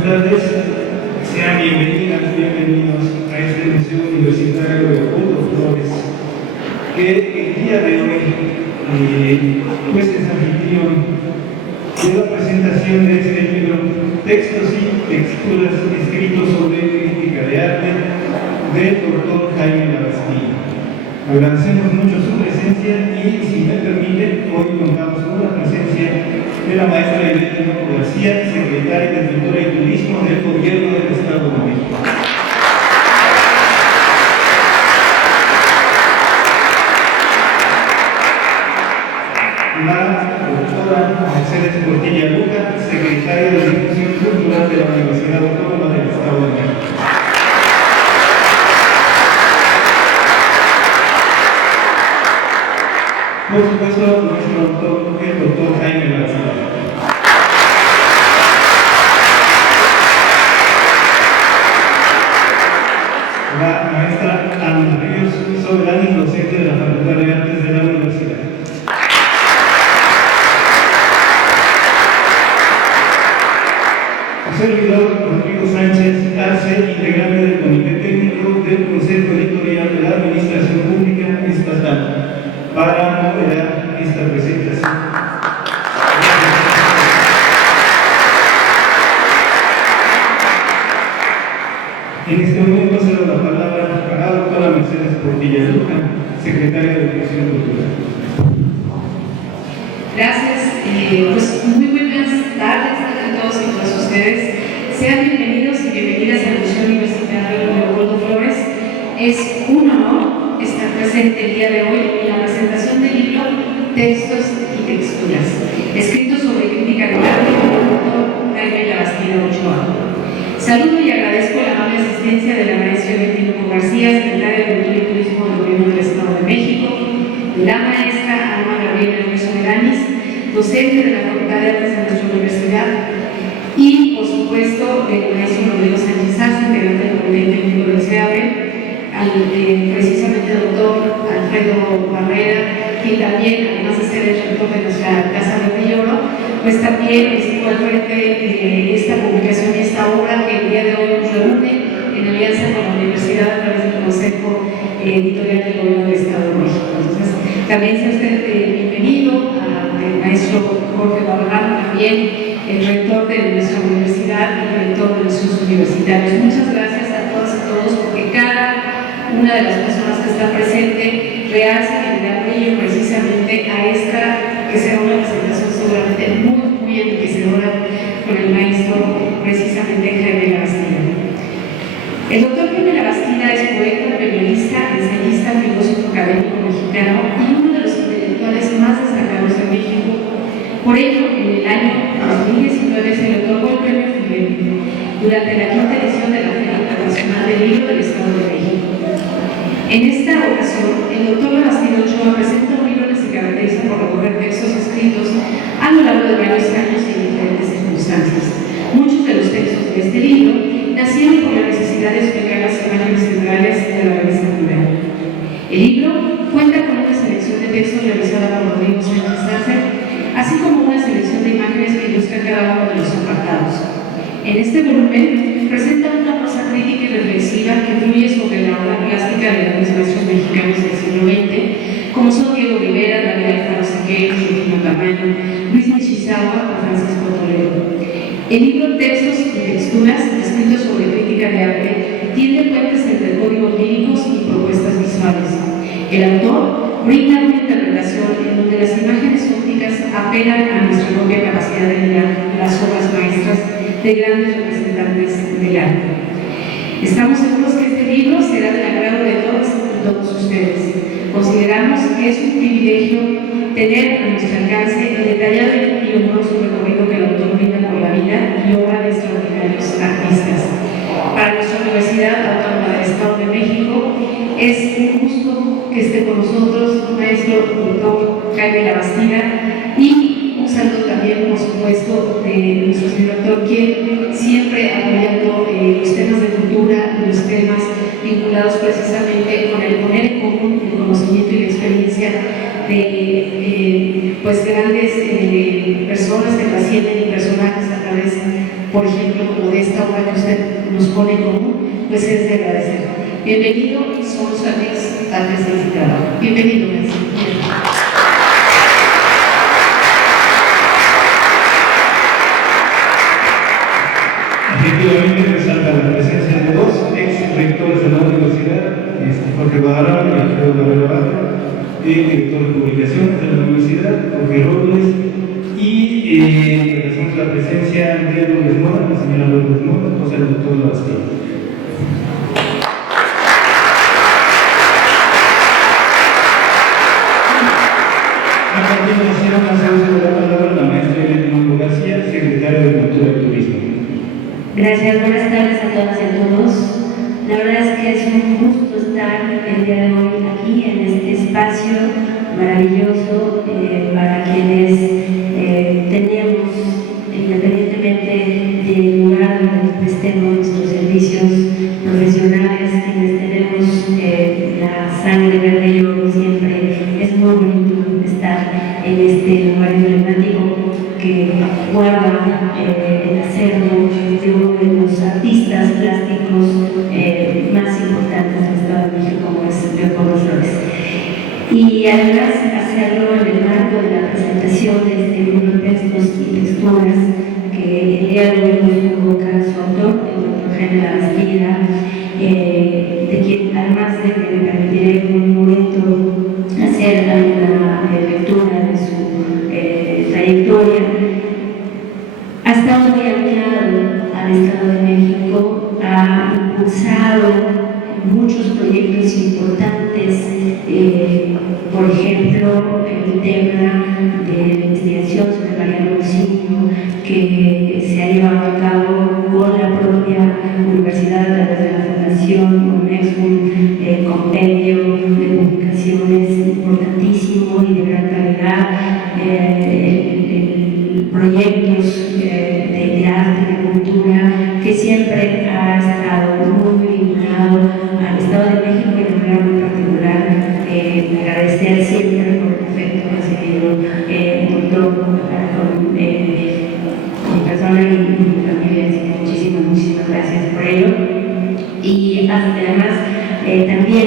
Buenas tardes, sean bienvenidos a este Museo Universitario de Leopoldo Flores, que el día de hoy pues es anfitrión de la presentación de este libro, Textos y Texturas escritos sobre crítica de arte, del doctor Jaime Labastida. Agradecemos mucho su presencia y, si me permiten, hoy contamos con la presencia de la maestra Irene García, secretaria de Cultura y Turismo del Gobierno del Estado de México. La doctora Mercedes Portilla Luca, secretaria de Difusión Cultural de la Universidad Autónoma del Estado de México. Por supuesto, nuestro autor, el doctor Jaime Labastida. La maestra Ana Ríos Soberani, docente de la Facultad de Artes de la Universidad. Su servidor, Rodrigo Sánchez Arce, integrante del Comité Técnico del Consejo Editorial de la Administración Pública Estatal, para moderar esta presentación. En este momento cedo la palabra a la doctora Mercedes Portilla Luca, secretaria de Educación Cultural. Gracias, pues muy buenas tardes a todos y todas ustedes. Sean bienvenidos y bienvenidas al Museo Universitario Leopoldo Flores. Es un honor estar presente el día de hoy en la presentación del libro Textos y Texturas, escritos sobre crítica de arte por el doctor Jaime Labastida Ochoa. Saludo y agradezco la amable asistencia de la maestra Irene García, secretaria de Cultura y Turismo del Gobierno del Estado de México, de la maestra Ana Gabriela Soberani, docente de la Facultad de Artes de nuestra universidad, y por supuesto del maestro Rodrigo Sánchez Arce, integrante del Comité Técnico del CEABE, precisamente el doctor Alfredo Barrera, que también, además de ser el rector de nuestra Casa de Villoro, pues también estuvo al frente de esta publicación y esta obra que el día de hoy nos reúne en alianza con la universidad a través del Consejo Editorial del Gobierno del Estado de México. Entonces, también sea usted bienvenido al maestro Jorge Barragán, también el rector de nuestra universidad y el rector de nuestros universitarios. Muchas gracias a todas y todos, porque cada una de las personas que está presente realza y le da brillo precisamente a esta, que será una presentación seguramente muy enriquecedora con el maestro precisamente Jaime Labastida. El doctor Jaime Labastida es poeta, periodista, ensayista, filósofo académico mexicano y uno de los intelectuales más destacados de México. Por ello, en el año 2019 se le otorgó el premio Fidel durante la quinta edición de la Feria Internacional del Libro del Estado de México. En esta ocasión, el doctor Labastida Ochoa presenta un libro que se caracteriza por recoger textos escritos a lo largo de varios años y en diferentes circunstancias. Muchos de los textos de este libro nacieron por la necesidad de explicar las imágenes centrales de la revista Cultural. El libro cuenta con una selección de textos realizada por Rodrigo Sánchez Arce, así como una selección de imágenes que ilustran cada uno de los apartados. En este volumen presenta una prosa crítica y reflexiva que fluye sobre la obra clásica de grandes maestros mexicanos del siglo XX, como son Diego Rivera, Daniel Alfaro Siqueiros, Rufino Tamayo, Luis Nishizawa o Francisco Toledo. El libro Textos y Texturas, escritos sobre crítica de arte, tiende puentes entre códigos líricos y propuestas visuales. El autor brinda una interpretación en donde las imágenes ópticas apelan a nuestra propia capacidad de mirar las obras maestras de grandes representantes del arte. Estamos seguros que este libro será del agrado de todos y todos ustedes. Consideramos que es un privilegio tener a nuestro alcance el detallado y honroso recorrido que el autor brinda por la vida y obra de extraordinarios artistas. Para nuestra Universidad Autónoma del Estado de México es un gusto que esté con nosotros maestro doctor Jaime Labastida, y un saludo también, por supuesto, de nuestro señor doctor, quien siempre apoyando los temas de cultura, los temas vinculados precisamente con el poner en común el conocimiento y la experiencia de pues grandes personas que trascienden y personajes a través por ejemplo, como de esta obra que usted nos pone en común, pues es de agradecer. Bienvenido, somos amigos antes de este trabajo. Bienvenido, maestro. Efectivamente, resalta la presencia de dos ex rectores de la universidad, Jorge Guadarrama y Alfredo Barrera Baja, director de publicaciones de la universidad, Jorge Robles, y agradecemos la presencia de Lourdes Mora, la señora Lourdes Mora, esposa del doctor Labastida. A continuación, hacemos la palabra a la maestra Elena Mango García, secretaria de Cultura y Turismo. Gracias, buenas tardes a todas y a todos. La verdad es que es un gusto estar el día de hoy aquí en este espacio maravilloso para quienes tenemos, independientemente del lugar donde prestemos nuestros servicios profesionales, quienes tenemos la sangre verde y oro siempre, es muy bonito estar en este lugar emblemático que guarda el acervo de uno de los artistas plásticos más importantes del Estado de México, como es Leopoldo Flores. Y además hacerlo en el marco de la presentación de este libro de textos y texturas que el día de hoy nos convoca su autor, el doctor Jaime Labastida, de quien además de que me permitiré en un momento hacer alguna lectura de su trayectoria, ha estado muy aliado al Estado de México, ha impulsado muchos proyectos importantes, por ejemplo, el tema de la investigación sobre Mariano Luciño, que se ha llevado a cabo con la propia universidad a través de la Fundación UNEX, un compendio de publicaciones importantísimo y de gran calidad, proyectos de arte, de cultura, que siempre ha estado muy vinculado al Estado de México y de manera muy particular. Agradecer siempre por el afecto recibido con mi persona y mi familia. Muchísimas gracias por ello. Y además también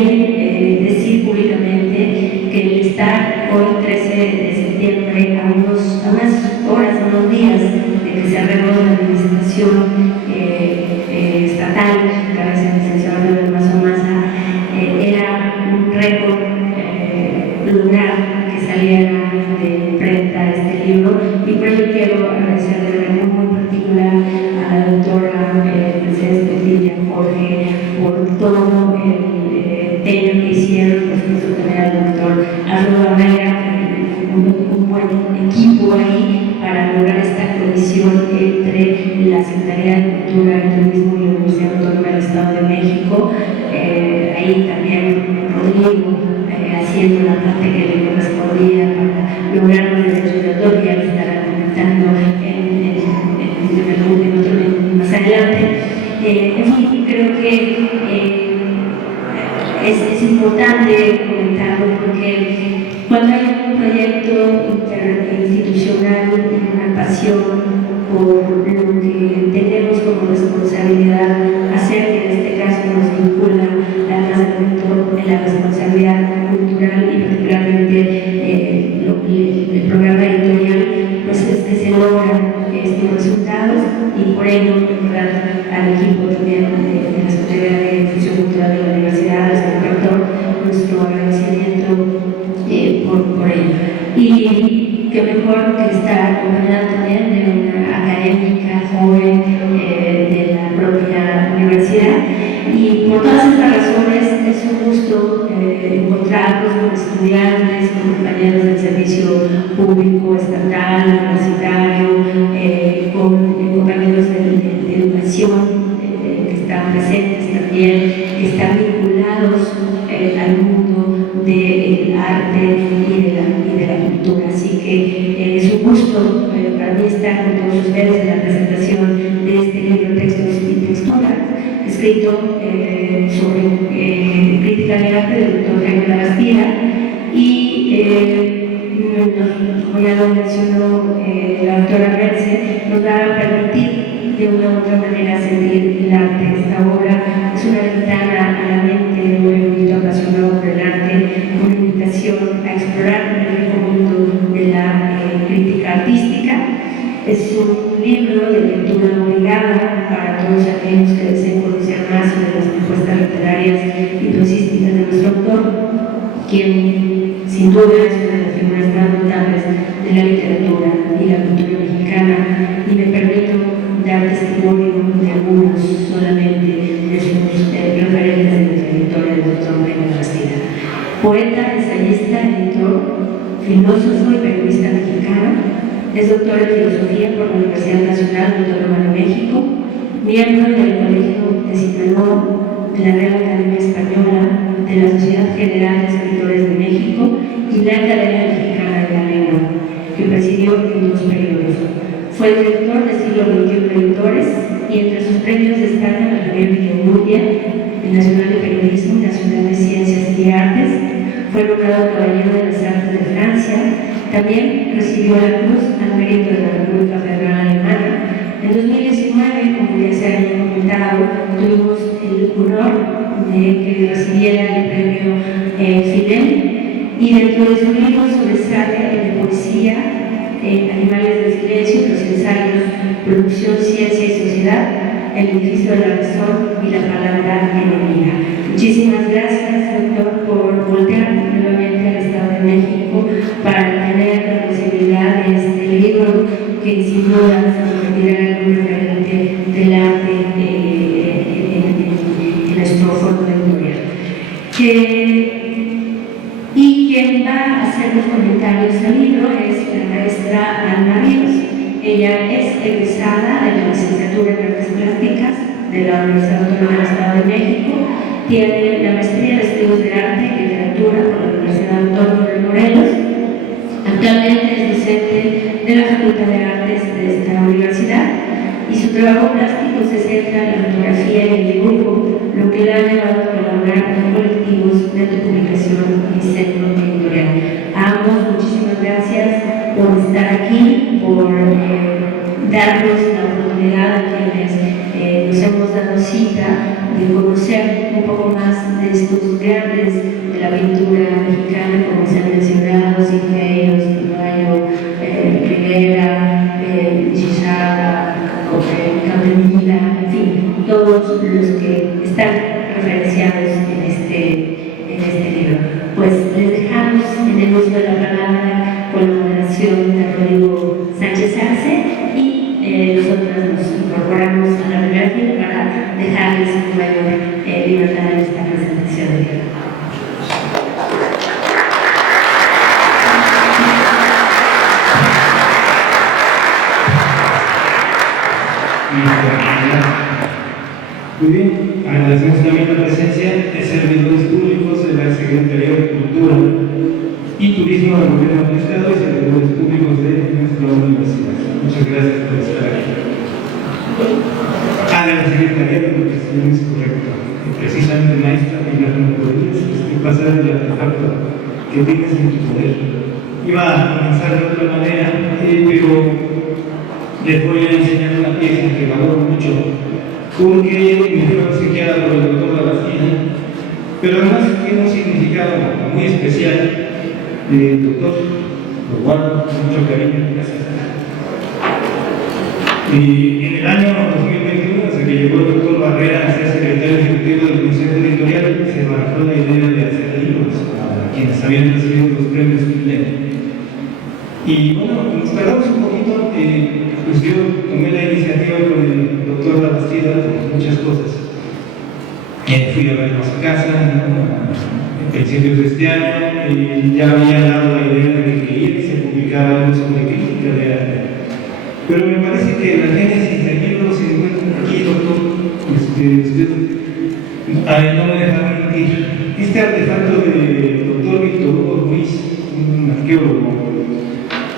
decir públicamente que el estar hoy 13 de septiembre a unas horas, a unos días de que se arregló la administración estatal, que a veces el licenciado Leonel Mazo Maza, era un récord lograr que saliera de imprenta este libro, y por ello quiero agradecer de manera muy particular a la doctora Mercedes Petilla, Jorge, por todo el empeño que hicieron, por supuesto también al doctor Alfredo Barrera, un buen equipo ahí para lograr esta colisión entre la Secretaría de Cultura y Turismo y la Universidad Autónoma del Estado de México. Ahí también Rodrigo haciendo la parte que le correspondía para lograr los derechos de autor, ya lo estará comentando más adelante. En fin, creo que es importante comentarlo porque cuando hay un proyecto interinstitucional, una pasión por lo que tenemos como responsabilidad hacer, que en este caso nos vincula además del rector en la responsabilidad cultural y particularmente el programa editorial, pues es que se logran estos resultados, y por ello al equipo también de la Secretaría de Difusión Cultural de la Universidad, al señor rector, nuestro agradecimiento por ello. Y qué mejor que estar acompañada también de una académica joven de la propia universidad. Y por todas estas razones es un gusto encontrarnos con estudiantes, con compañeros del servicio público, estatal, universitario, con compañeros de educación que están presentes también, que están vinculados al mundo del arte y de la cultura. Así que es un gusto para mí estar con todos ustedes en la presentación de este libro Textos y Texturas, escrito sobre crítica de arte del doctor Jaime Labastida, y como ya lo mencionó la doctora Merce, nos va a permitir de una u otra manera sentir el arte. Esta obra es una ventana a la mente de un erudito apasionado por el arte, una invitación a explorar el rico mundo de la crítica artística. Es un libro de lectura obligada para todos aquellos que deseen conocer más sobre las propuestas literarias y prosísticas de nuestro autor, quien sin duda es una de las figuras más notables de la literatura y la cultura mexicana, y me permito dar testimonio de algunos solamente de sus referentes de la trayectoria del doctor Jaime Bastida. Poeta, ensayista, editor, filósofo y periodista mexicano. Es doctor en Filosofía por la Universidad Nacional Autónoma de México, miembro del Colegio de Sinaloa, de la Real Academia Española, de la Sociedad General de Escritores de México y la Academia Mexicana de la Lengua, que presidió en 2 periodos. Fue director de Siglo XXI Editores y entre sus premios destacan la Javier Villamurria, el Nacional de Periodismo, Nacional de Ciencias y Artes. Fue nombrado Caballero de las Artes de Francia. También recibió la Cruz al Mérito de la República Federal Alemana. En 2019, como ya se había comentado, tuvimos el honor de que recibiera el premio Fidel, y dentro de su libro sobresale el de poesía, Animales del Silencio, los ensayos, Producción, Ciencia y Sociedad, El Edificio de la Razón y la Palabra Enemiga. Muchísimas gracias, doctor, por voltear nuevamente al Estado de México para tener la posibilidad de este libro que sin duda se convertirá en un referente del arte en nuestro foro editorial. Y quien va a hacer los comentarios del libro es la maestra Alma Ríos. Ella es egresada de la licenciatura en Artes Plásticas de la Universidad Autónoma del Estado de México. Tiene la maestría de Estudios de Arte y Literatura por la Universidad Autónoma de Morelos. Actualmente es docente de la Facultad de Artes de esta universidad, y su trabajo plástico se centra en la fotografía y el dibujo, lo que la ha llevado a colaborar con colectivos de autopublicación y centro editorial. A ambos, muchísimas gracias por estar aquí, por darnos la oportunidad a quienes nos hemos dado cita de conocer un poco más de estos grandes de la pintura mexicana, como se han mencionado, Siqueiros, Mayo, Rivera, Gisada, Cabrera, en fin, todos los que están referenciados en este libro. Pues les dejamos en el uso de la palabra con la moderación de Rodrigo Sánchez Arce, y nosotros nos incorporamos a la primera fila para dejarles mayor libertad en esta presentación de libro. Muy bien, agradecemos también la presencia de servidores públicos de la Secretaría de Cultura y Turismo del Gobierno del Estado y servidores públicos de nuestra universidad. Muchas gracias por estar aquí. De la Secretaría de Educación, es correcto. Precisamente, maestra, Pilar, no podrías pasar el artefacto que tienes en tu poder. Iba a comenzar de otra manera, pero les voy a enseñar una pieza que valoro mucho, porque me fue obsequiada por el doctor Labastida, pero además tiene un significado muy especial. Doctor, lo guardo con mucho cariño, gracias. Y en el año 2021, hasta que llegó el doctor Barrera a ser secretario ejecutivo del Consejo Editorial, se barajó la idea de hacer libros para quienes habían recibido los premios Fidel. Y bueno, nos tardamos un poquito, pues yo tomé la iniciativa con el doctor Labastida por muchas cosas. Fui a vernos a casa, a principios de este año, y ya había dado la idea de que quería que se publicara algo sobre crítica de arte. Pero me parece que la génesis del libro se encuentra aquí, doctor. Usted no me deja mentir. Este artefacto del doctor Víctor Hugo Ruiz, un arqueólogo,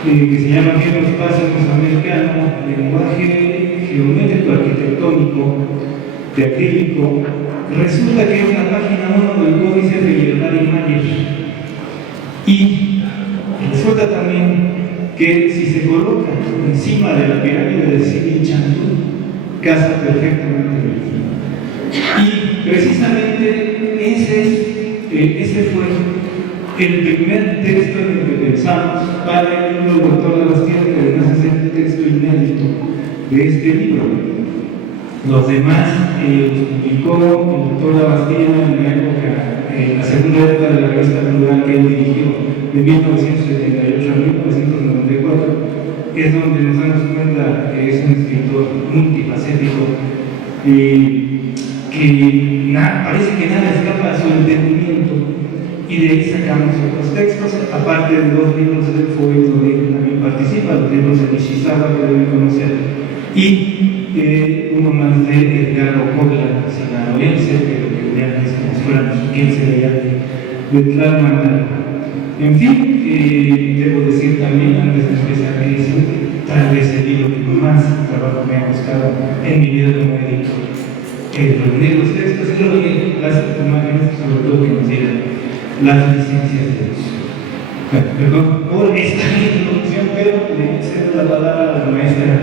que se llama Géneros Pasos Mesoamericano, lenguaje geométrico arquitectónico de acrílico, resulta que es la página 1 del Códice de Bernard Mayer. Y resulta también que si se coloca encima de la pirámide de Sidi Chandu, casa perfectamente bien. Y precisamente ese fue el primer texto en el que pensamos para el libro del doctor Labastida, que además es el texto inédito de este libro. Los demás los publicó el doctor Labastida en la segunda época de la revista Plural que él dirigió, de 1978 a 1994, es donde nos damos cuenta que es un escritor multifacético, que parece que nada escapa a su entendimiento, y de ahí sacamos otros textos, aparte de 2 libros de Fouet donde él también participa, los libros de Nishizawa que deben conocer, y uno más de Edgardo Cobla, sinaloense, pero que vean es como si fuera mexiquense de allá de Tlalmanalco. En fin, debo decir también, antes de empezar, que tal vez el libro que más trabajo me ha costado en mi vida como editor, reunir los textos y luego las imágenes, sobre todo que nos dieran las licencias de uso. Perdón por esta introducción, pero le cedo la palabra a la maestra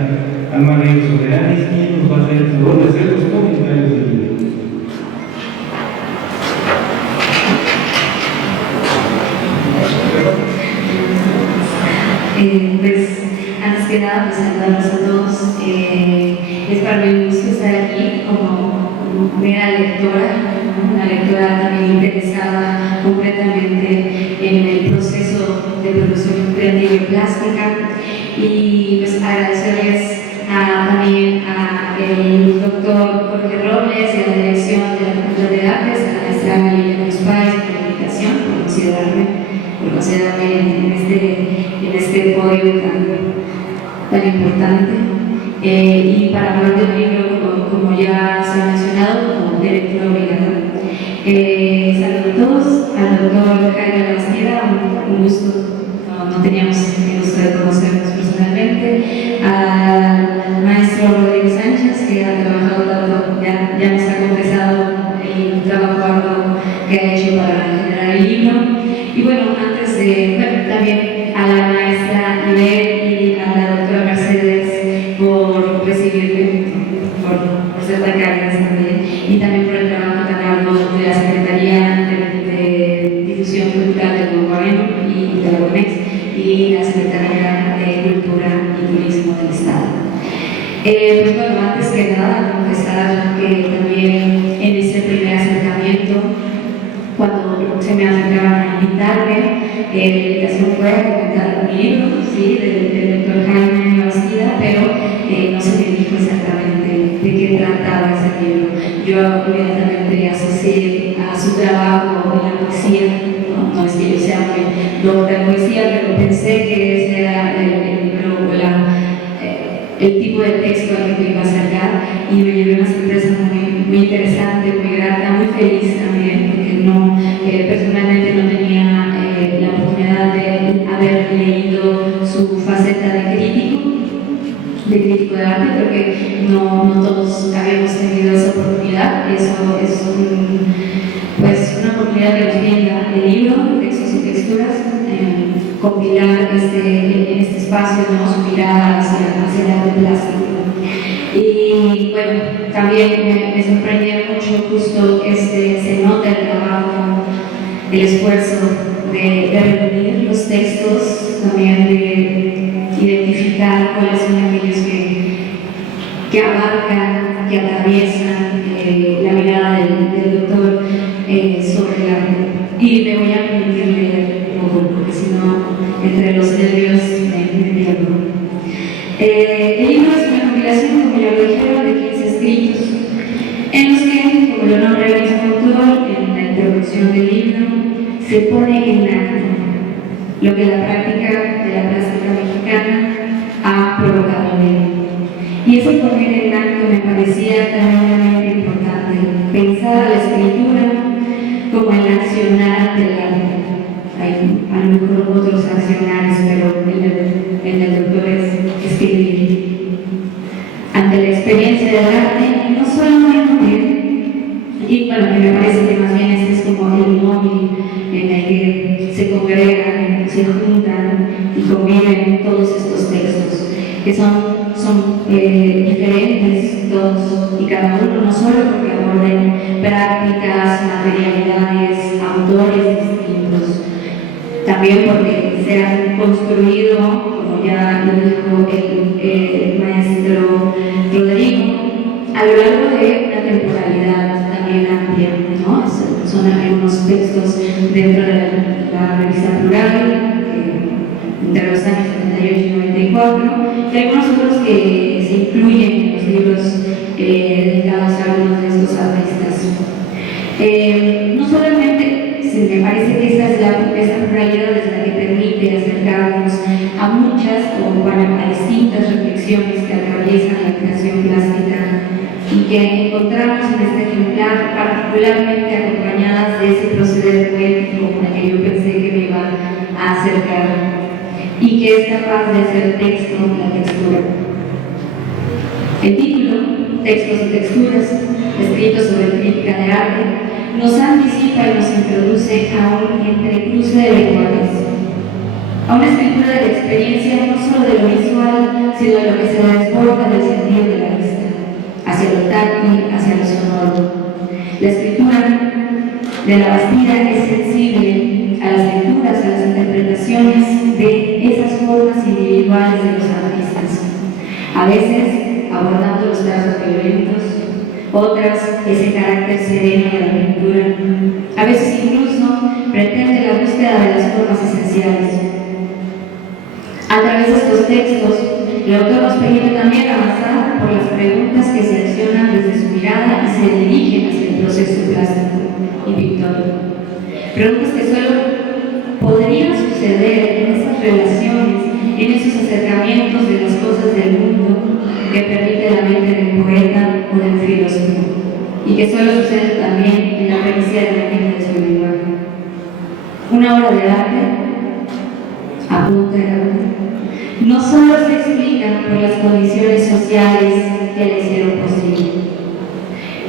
Alma Reyes Soberanis, quien nos va a hacer el favor de hacer los comentarios del libro. Pues antes que nada, pues saludarlos a todos. Es para mí un gusto estar aquí como mera lectora, una lectora también interesada completamente en el proceso de producción creativa y plástica, y pues agradecerles también al doctor Jorge Robles y a la dirección de la Facultad de Artes, a la maestra Liliana Cruz Páez por la invitación, por considerarme en este podio tan importante. Y para hablar del libro, como ya se ha mencionado, como directora obligada. Saludos a todos, al doctor Jaime Labastida, un gusto, no teníamos el gusto de conocernos personalmente, al maestro Rodríguez Sánchez, que ha trabajado tanto, ya nos ha confesado el trabajo arduo que ha hecho para generar el libro. Y bueno, también a la maestra Nivel y a la doctora Mercedes por recibirme, por ser tan cálidas también, y también por el trabajo tan arduo de la Secretaría de Difusión Cultural del Nuevo Moreno y de la UNEX y la Secretaría de Cultura y Turismo del Estado. Pues bueno, antes que nada, confesar que también en ese primer acercamiento, cuando se me acercaban a invitarme, la invitación fue a comentar mi libro, sí, del doctor Jaime Labastida, pero no se me dijo exactamente de qué trataba ese libro. Yo inmediatamente asocié a su trabajo en la poesía, no es que yo sea muy docta en poesía, pero pensé que ese era el tipo de texto al que me iba a acercar, y me llevé una sorpresa muy interesante, muy grata, muy feliz también, porque personalmente no tenía la oportunidad de haber leído su faceta de crítico de arte. Creo que no todos habíamos tenido esa oportunidad. Eso es pues una oportunidad que nos brinda el libro, textos y texturas, compilar en este espacio, ¿no?, su mirada hacia el arte plástico. Y bueno, también me sorprendía mucho, justo se nota el trabajo, el esfuerzo de reunir los textos, también de identificar cuáles son aquellos que abarcan, que atraviesan la mirada del doctor sobre el arte. Y me voy a permitir leer un poco, porque si no, entre los nervios me pierdo. El libro es una compilación, como ya lo dijeron, de 15 escritos, en los que, como lo nombra el mismo autor en la introducción del libro, se pone en acto lo que la práctica de la plástica mexicana ha provocado en él. Y ese poner en acto me parecía también importante, pensar la escritura como el accionar del arte. Hay a lo mejor otros accionarios, pero en el doctor es escribir. Ante la experiencia del arte, y no solamente, y bueno, que me parece que más bien este es como el móvil en el que se congregan, se juntan y conviven todos estos textos, que son son diferentes todos y cada uno, no solo porque aborden prácticas, materialidades, autores distintos, también porque se han construido, como ya lo dijo el maestro Rodrigo, a lo largo de una temporalidad también amplia, ¿no? Son algunos textos dentro de la revista Plural, entre los años 78 y 94, y algunos otros que se incluyen en los libros dedicados a algunos de estos artistas. No solamente me parece que esa pluralidad es la que permite acercarnos a muchas o a distintas reflexiones que atraviesan la creación plástica y que encontramos en este ejemplar particularmente acompañadas de ese proceder poético con el que yo pensé que me iba a acercar y que es capaz de hacer texto la textura. El título, Textos y Texturas, escrito sobre crítica de arte, nos anticipa y nos introduce a un entrecruce de lenguajes, a una escritura de la experiencia no solo de lo visual, sino de lo que se desborda del sentido de la vista, hacia lo táctil, hacia lo sonoro. La escritura de la Bastida es sensible a las lecturas, a las interpretaciones de esas formas individuales de los artistas, a veces abordando los trazos violentos, otras ese carácter sereno de la pintura, a veces incluso pretende la búsqueda de las formas esenciales. A través de estos textos, el autor nos permite también avanzar por las preguntas que se accionan desde su mirada y se dirigen hacia el proceso plástico y pictórico. Preguntas que solo podrían suceder en esas relaciones, en esos acercamientos de las cosas del mundo que permite la mente del poeta o del filósofo, y que solo sucede también en la pericia de la mente de su lenguaje. Una obra de arte, apunta el autor, no solo se explica por las condiciones sociales que la hicieron posible.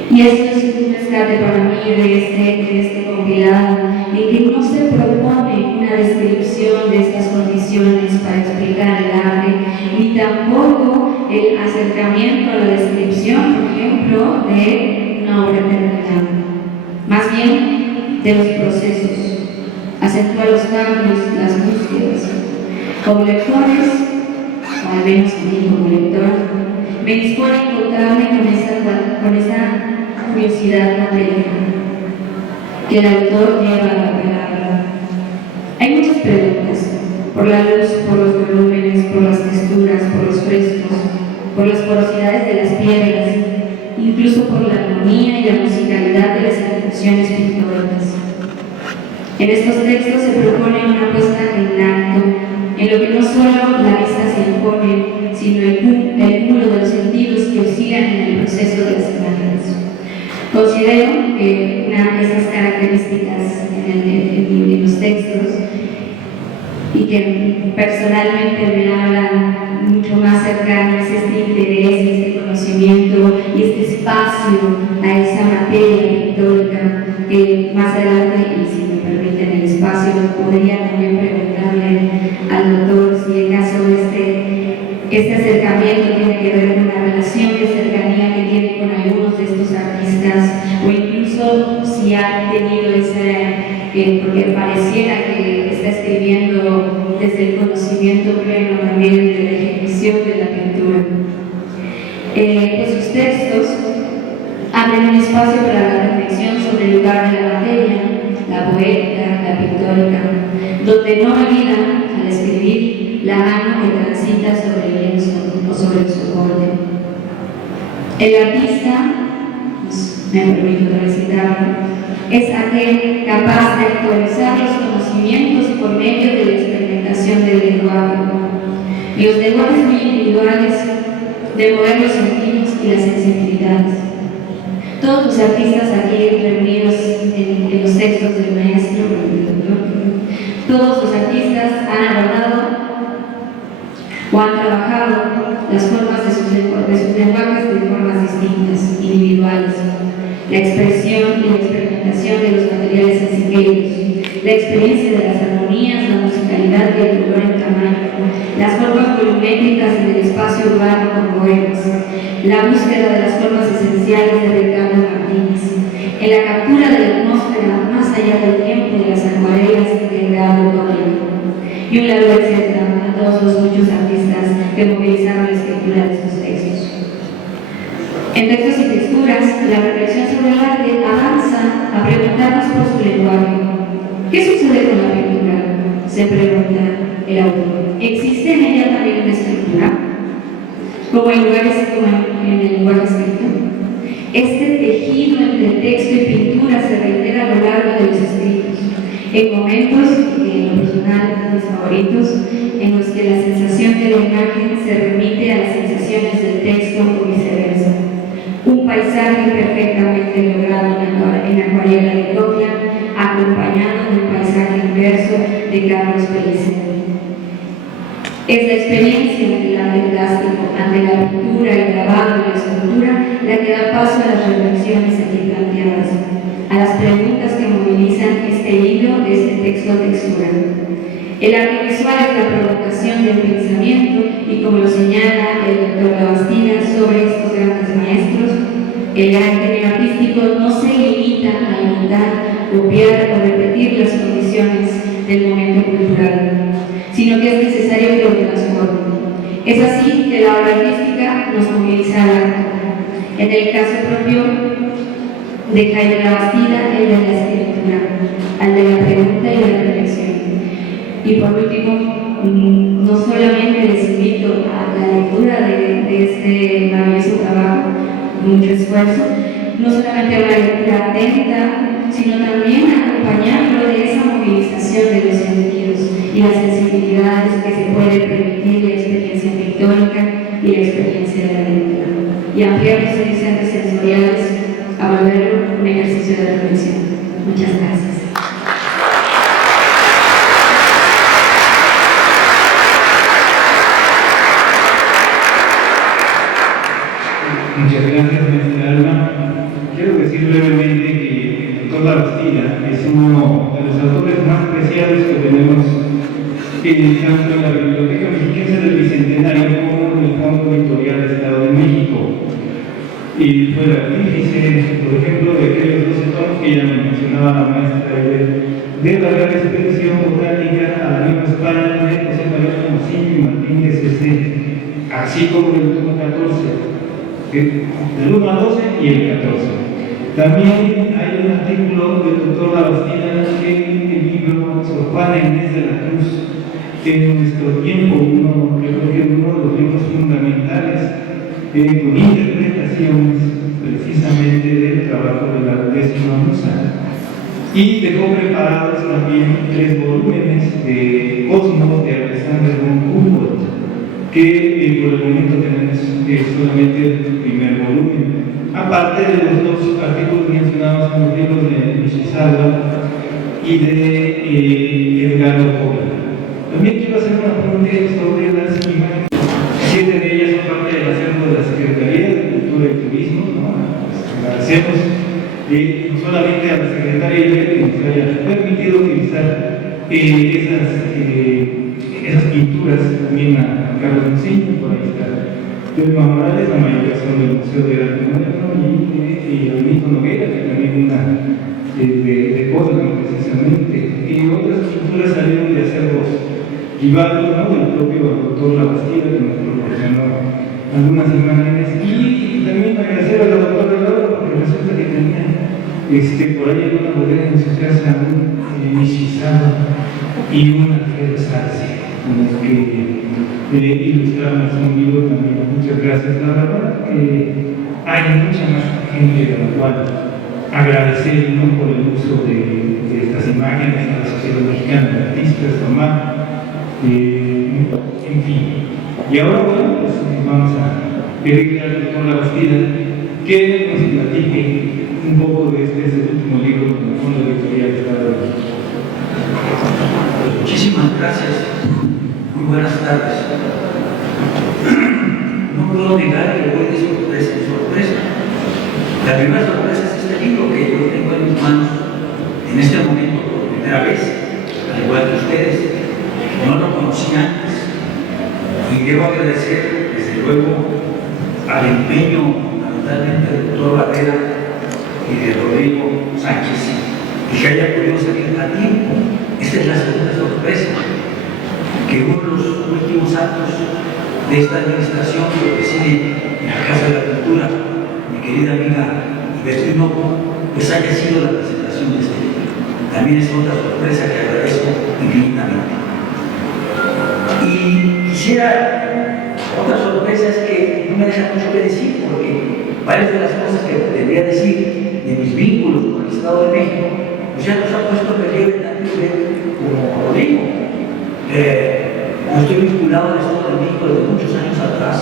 Y esto es un rescate para mí de este compilado, en que no se propone una descripción de estas condiciones para explicar el arte, ni tampoco el acercamiento a la descripción, por ejemplo, de una obra terminada. Más bien, de los procesos, acentúa los cambios, las búsquedas. Como lectores, o al menos a mí como lectora, me dispone a encontrarme con esa curiosidad material que el autor lleva a la palabra. Hay muchas preguntas, por la luz, por los volúmenes, por las texturas, por los frescos, por las porosidades de las piedras, incluso por la armonía y la musicalidad de las ejecuciones pictóricas. En estos textos se propone una puesta en acto, en lo que no solo la vista se impone, sino el cúmulo de los sentidos que oscilan en el proceso de las imágenes. Considero que esas características en los textos y que personalmente me hablan mucho más cercano es este interés, este conocimiento y este espacio a esa materia pictórica que más adelante, y si me permiten el espacio, podría también preguntarle al doctor si el caso de este acercamiento tiene que ver con la relación de cercanía que tiene con algunos de estos artistas, o incluso si ha tenido porque pareciera que está escribiendo desde el conocimiento pleno también de la ejecución de la pintura. Pues sus textos abren un espacio para la reflexión sobre el lugar de la materia, la poética, la pictórica, donde no olvidan al escribir la mano que transita sobre el lienzo o sobre el soporte. El artista, me permito citarlo, es aquel capaz de actualizar los conocimientos por medio de la experimentación del lenguaje. Y los lenguajes muy individuales de mover los sentidos y las sensibilidades. Todos los artistas aquí reunidos en los textos del maestro, todos los artistas han abordado o han trabajado las formas de sus lenguajes de formas distintas, individuales. La expresión y la experimentación de los materiales sensibles, la experiencia de las armonías, la musicalidad y el color en tamaño, las formas volumétricas en el espacio urbano como poemas, la búsqueda de las formas esenciales de Ricardo Martínez, en la captura de la atmósfera más allá del tiempo de las acuarelas de Grado Gótico, y un largo etcétera a todos los muchos artistas que movilizaron la escritura de sus textos. En Textos y Texturas, la reflexión sobre el arte avanza a preguntarnos por su lenguaje. ¿Qué sucede con la pintura?, se pregunta el autor. ¿Existe en ella también una estructura? Como en el lenguaje escrito. Este tejido entre texto y pintura se reitera a lo largo de los escritos, en momentos, en lo personal, mis favoritos, en los que la sensación de la imagen se remite a las sensaciones del texto o viceversa. Un paisaje perfectamente logrado en acuarela de Goya, acompañado de un paisaje inverso de Carlos Pellicer. Es la experiencia del arte plástico ante la pintura, el grabado y la escultura la que da paso a las reflexiones aquí planteadas, a las preguntas que movilizan este hilo de este texto o textura. El arte visual es la provocación del pensamiento y, como lo señala el doctor Labastida sobre estos grandes maestros, el arte artístico no se limita a imitar, copiar o repetir las condiciones del momento cultural, sino que es necesario que lo transforme. Es así que la obra artística nos moviliza al arte. En el caso propio de Jaime Labastida, el de la escritura, al de la pregunta y la reflexión. Y por último, no solamente les invito a la lectura de este maravilloso trabajo, mucho esfuerzo, no solamente a una lectura atenta, sino también a acompañarlo de esa movilización de los sentidos y las sensibilidades que se puede permitir la experiencia pictórica y la experiencia de la lectura, y ampliar los horizontes sensoriales a volverlo un ejercicio de reflexión. Muchas gracias. Muchas gracias, maestra Alma. Quiero decir brevemente que el doctor Labastida es uno de los autores más preciados que tenemos tanto en la Biblioteca Mexiquense del Bicentenario como en el Fondo Editorial del Estado de México. Y fue el artífice, por ejemplo, de aquellos 12 tomos que ya me mencionaba la maestra de la Real Expedición Botánica a la Nueva España de José María Mosillo y Martínez C., así como el tomo 14. Del 1 al 12 y el 14. También hay un artículo del doctor Labastida en el libro Sor Juana Inés de la Cruz, que en nuestro tiempo, yo creo que es uno de los libros fundamentales con interpretaciones precisamente del trabajo de la 10ª musa. Y dejó preparados también 3 volúmenes de Cosmos de Alexander von Humboldt, que por el momento tenemos solamente el primer volumen, aparte de los 2 artículos mencionados en los libros de Nishizawa y de Edgardo Cobra. También quiero hacer un apunte sobre las imágenes. 7 de ellas son parte del acervo de la Secretaría de Cultura y Turismo, ¿no? Agradecemos no solamente a la Secretaría que nos haya permitido utilizar esas pinturas, también a Carlos Mosillo, por ahí está Telma Morales, la mayoría son del Museo de Arte Moderno, y a Benito Noguera, que también una de Córdoba precisamente, y otras pinturas salieron de acervos privados, ¿no?, del propio doctor Labastida, que nos proporcionó algunas imágenes, y también agradecer a la doctora Laura, porque resulta que tenía por ahí alguna bodega en su casa, un Nishizawa y un Alfredo Sarce, con los que ilustramos un libro también. Muchas gracias. La verdad que hay mucha más gente a la cual agradecer, ¿no?, por el uso de estas imágenes, a la Sociedad Mexicana de Artistas, Tomás, en fin. Y ahora, bueno, pues vamos a pedirle al doctor Labastida que nos platique un poco de este último libro con el Fondo Editorial de Estado de México. Muchísimas gracias. Muy buenas tardes. No puedo negar que voy de sorpresa en sorpresa. La primera sorpresa es este libro que yo tengo en mis manos en este momento por primera vez. fundamentalmente del doctor Barrera y de Rodrigo Sánchez, y que haya podido salir a tiempo. Esta es la segunda sorpresa, que uno de los últimos actos de esta administración que preside en la Casa de la Cultura, mi querida amiga Ivette Hinojo, pues haya sido la presentación de este libro. También es otra sorpresa que agradezco infinitamente. Y quisiera, otra sorpresa es que no me deja mucho que decir, porque varias de las cosas que debería decir de mis vínculos con el Estado de México, pues ya nos ha puesto en relieve tanto Ivette como Rodrigo. Yo estoy vinculado al Estado de México desde muchos años atrás,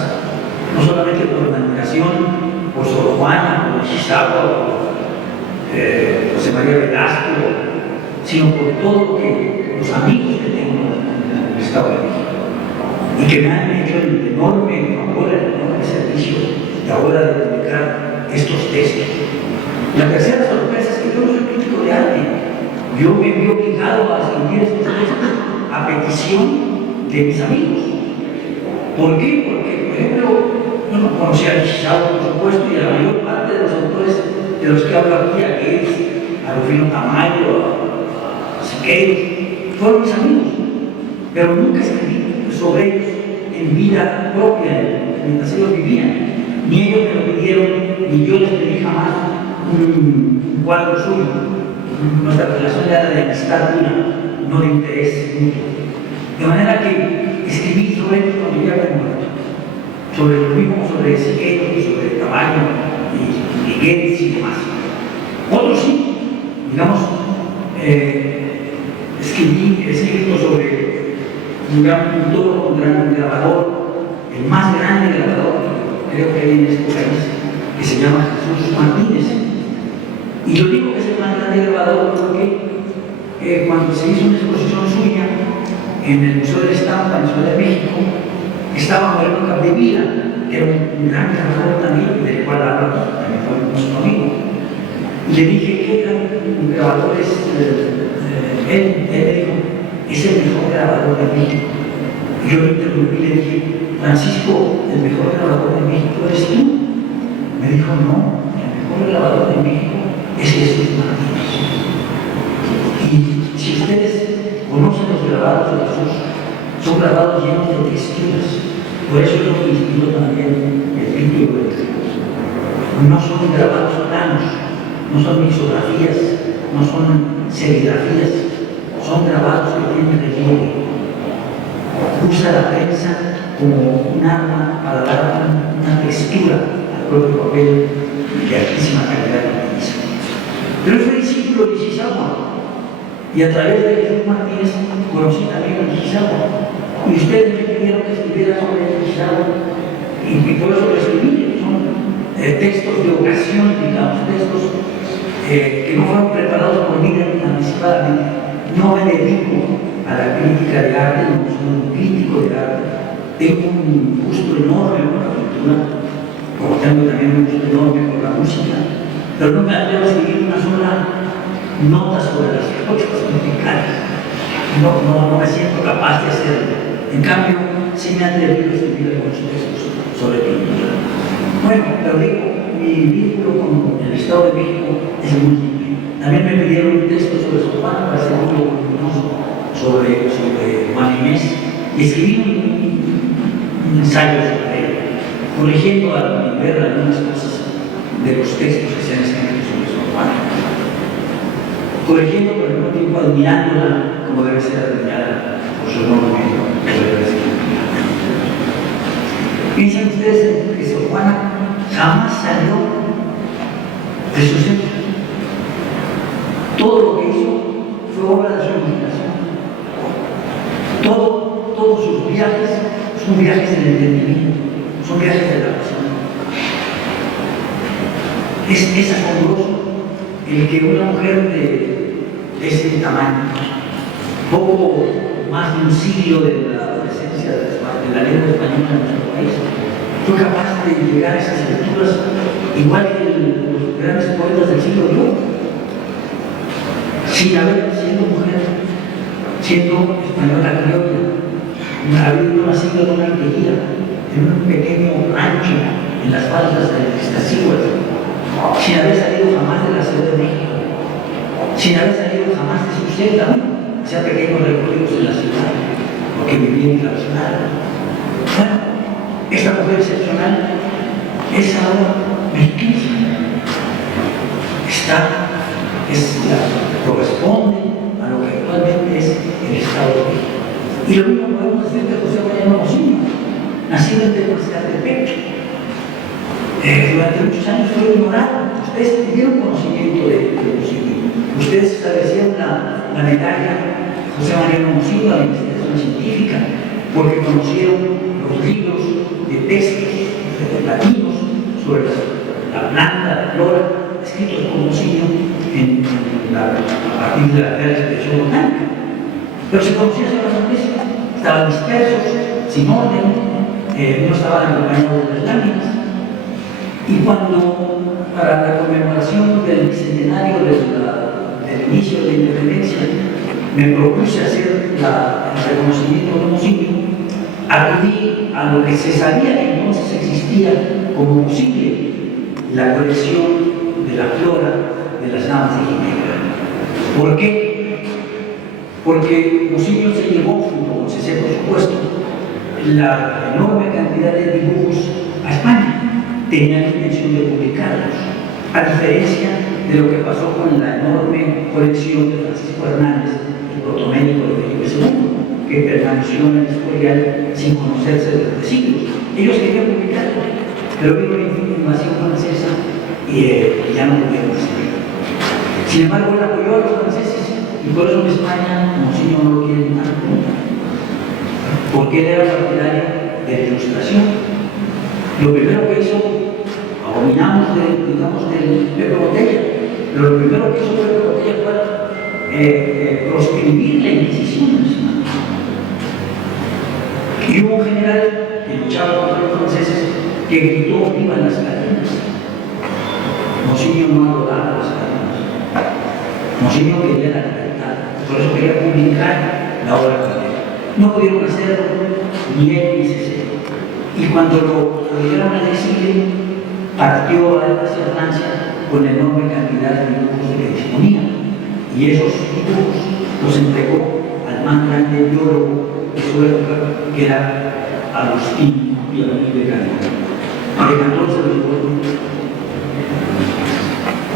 no solamente por la admiración por Sor Juana, por Chichagua, por José María Velasco, sino por todo lo que los amigos que tengo en el Estado de México y que me han hecho el enorme favor, el enorme servicio de ahora de publicar estos textos. La tercera sorpresa es que yo no soy crítico de arte. Yo me vi obligado a escribir estos textos a petición de mis amigos. ¿Por qué? Porque, por ejemplo, yo no conocía a Chichagua, por supuesto, y a la mayor parte de los autores de los que hablo aquí, a Gates, a Rufino Tamayo, a Siqueiros, fueron mis amigos, pero nunca escribí sobre ellos en vida propia, mientras ellos vivían. Ni ellos me lo pidieron, ni yo les pedí jamás un cuadro suyo. Nuestra relación era de amistad pura, no de interés mutuo. De manera que escribí sobre ellos cuando ya había muerto, sobre lo mismo, sobre Siqueiros, sobre Tamayo y Gates y demás. Otros sí, digamos, escribí escrito sobre un gran pintor, un gran grabador, el más grande grabador que creo que hay en este país, que se llama Jesús Martínez. Y yo digo que es el más grande grabador porque cuando se hizo una exposición suya en el Museo de la Estampa, en la Ciudad de México, estaba Moreno Capdevila, que era un gran grabador también, del cual también fue nuestro amigo. Y le dije que gran grabador es él me dijo, es el mejor grabador de México. Y yo lo interrumpí y le dije, Francisco, el mejor grabador de México eres tú. Me dijo, no, el mejor grabador de México es Jesús Martínez. Y si ustedes conocen los grabados de Jesús, son grabados llenos de texturas. Por eso es lo que inspiró también el título del libro. No son grabados planos, no son mixografías, no son serigrafías, son grabados que tienen relieve. Usa la prensa como un arma para dar una textura al propio papel de altísima calidad que utiliza. Pero fue discípulo de Chichagua, y a través de Jesús Martínez conocí también a Chichagua. Y ustedes me pidieron que escribiera sobre Chichagua, y por eso lo escribí. Son textos de ocasión, digamos, textos que no fueron preparados por mí anticipadamente. No me dedico a la crítica de arte, no soy un crítico de arte. Tengo un gusto enorme por la cultura, como tengo también un gusto enorme por la música, pero no me atrevo a escribir una sola nota sobre las cosas musicales. No me siento capaz de hacerlo. En cambio, sí me he atrevido a escribir algunos textos sobre pintura. Bueno, pero digo, mi vínculo con el Estado de México es múltiple. También me pidieron un texto sobre Sor Juana para hacer un libro voluminoso sobre Juan Inés, y escribí un ensayo sobre él, corrigiendo a mi ver algunas cosas de los textos que se han escrito sobre Sor Juana, corrigiendo, pero al mismo tiempo admirándola como debe ser admirada por su enorme reverencia. Piensen ustedes que Sor Juana jamás salió de su centro. Todo lo que hizo fue obra de su imaginación. Todos sus viajes son viajes del entendimiento, son viajes de la razón. Es asombroso el que una mujer de este tamaño, poco más de un siglo de la presencia de la lengua española en nuestro país, fue capaz de llegar a esas lecturas igual que los grandes poetas del siglo de oro, sin siendo mujer, siendo española criolla, habiendo nacido en una alquería, en un pequeño rancho en las faldas de Iztaccíhuatl, sin haber salido jamás de la Ciudad de México, sin haber salido jamás de su celda, hacía pequeños recorridos en la ciudad, porque vivía enclaustrada. Bueno, esta mujer excepcional es ahora mexicana. Corresponde a lo que actualmente es el Estado de México. Y lo mismo podemos decir de José Mariano Mosigno, nacido en Tepozcatepec. Durante muchos años fue ignorado. Ustedes tuvieron conocimiento de Mosigno. Ustedes establecieron la medalla José Mariano Mosigno a la investigación científica, porque conocieron los libros de textos latinos sobre la planta, la flora, escritos por Mosigno a partir de la expedición botánica. Pero se conocía solamente eso. Estaban dispersos, sin orden, no estaban acompañados de las láminas. Y cuando, para la conmemoración del bicentenario del inicio de la independencia, me propuse hacer el reconocimiento de Mosigno, acudí a lo que se sabía que entonces existía como posible, la colección de la flora de las damas de Ginebra. ¿Por qué? Porque Mosigno se llevó, junto con Cecé, por supuesto, la enorme cantidad de dibujos a España. Tenía la intención de publicarlos, a diferencia de lo que pasó con la enorme colección de Francisco Hernández, el protomédico de Felipe II, que permaneció en el historial sin conocerse desde siglos. Ellos querían publicarlo, pero vino la invasión francesa y ya no pudieron hacerlo. Sin embargo, él apoyó a los franceses y por eso en España Mosigno no lo quiere dar cuenta, porque él era partidario de la Ilustración. Lo primero que hizo, abominamos del Pepe Botella, pero lo primero que hizo Pepe Botella fue proscribir la Inquisición nacional. Y hubo un general que luchaba contra los franceses que gritó viva las cadenas. Mosigno no adoraba las cadenas. Mosigno quería la libertad, por eso quería publicar la obra completa. No pudieron hacerlo ni él ni Cecé. Y cuando lo llegaron al exilio, partió hacia Francia con la enorme cantidad de dibujos de que disponía. Y esos dibujos los entregó al más grande biólogo de su época, que era Agustín de Cantor. De Cantor se los llevó.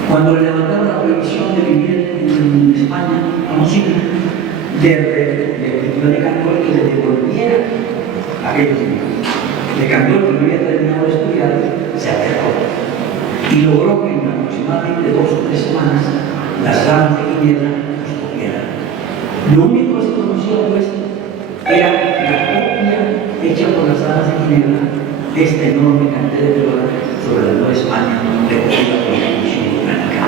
Cuando le levantaron la prohibición de vivir en España, a Mosigno, le pidió de Cantor que le devolviera aquellos dibujos. De Cantor, que no había terminado de estudiar, se acercó y logró que en aproximadamente 2 o 3 semanas las damas de Ginebra los cogieran. Lo único que se conocía, pues, era la copia hecha por las damas de Ginebra de esta enorme cantidad de flora sobre la Nueva España, recogida por la Comisión Botánica.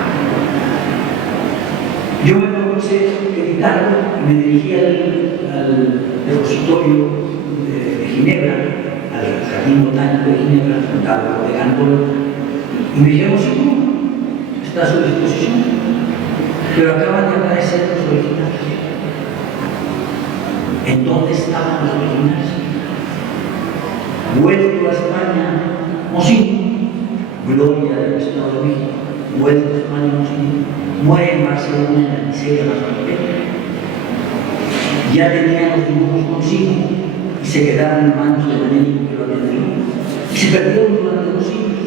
Yo me propuse editarlo y me dirigí al depositorio de Ginebra, al Jardín Botánico de Ginebra, fundado por Cantor, y me dijeron: sí, está a su disposición, pero acaban de aparecer los originales. ¿En dónde estaban los originales? Vuelto a España, Mosigno, gloria del Estado de México, vuelto a España, Mosigno, muere en Barcelona en la miseria más completa. Ya tenía los dibujos consigo y se quedaron en manos del médico que lo atendió y se perdieron durante 2 siglos.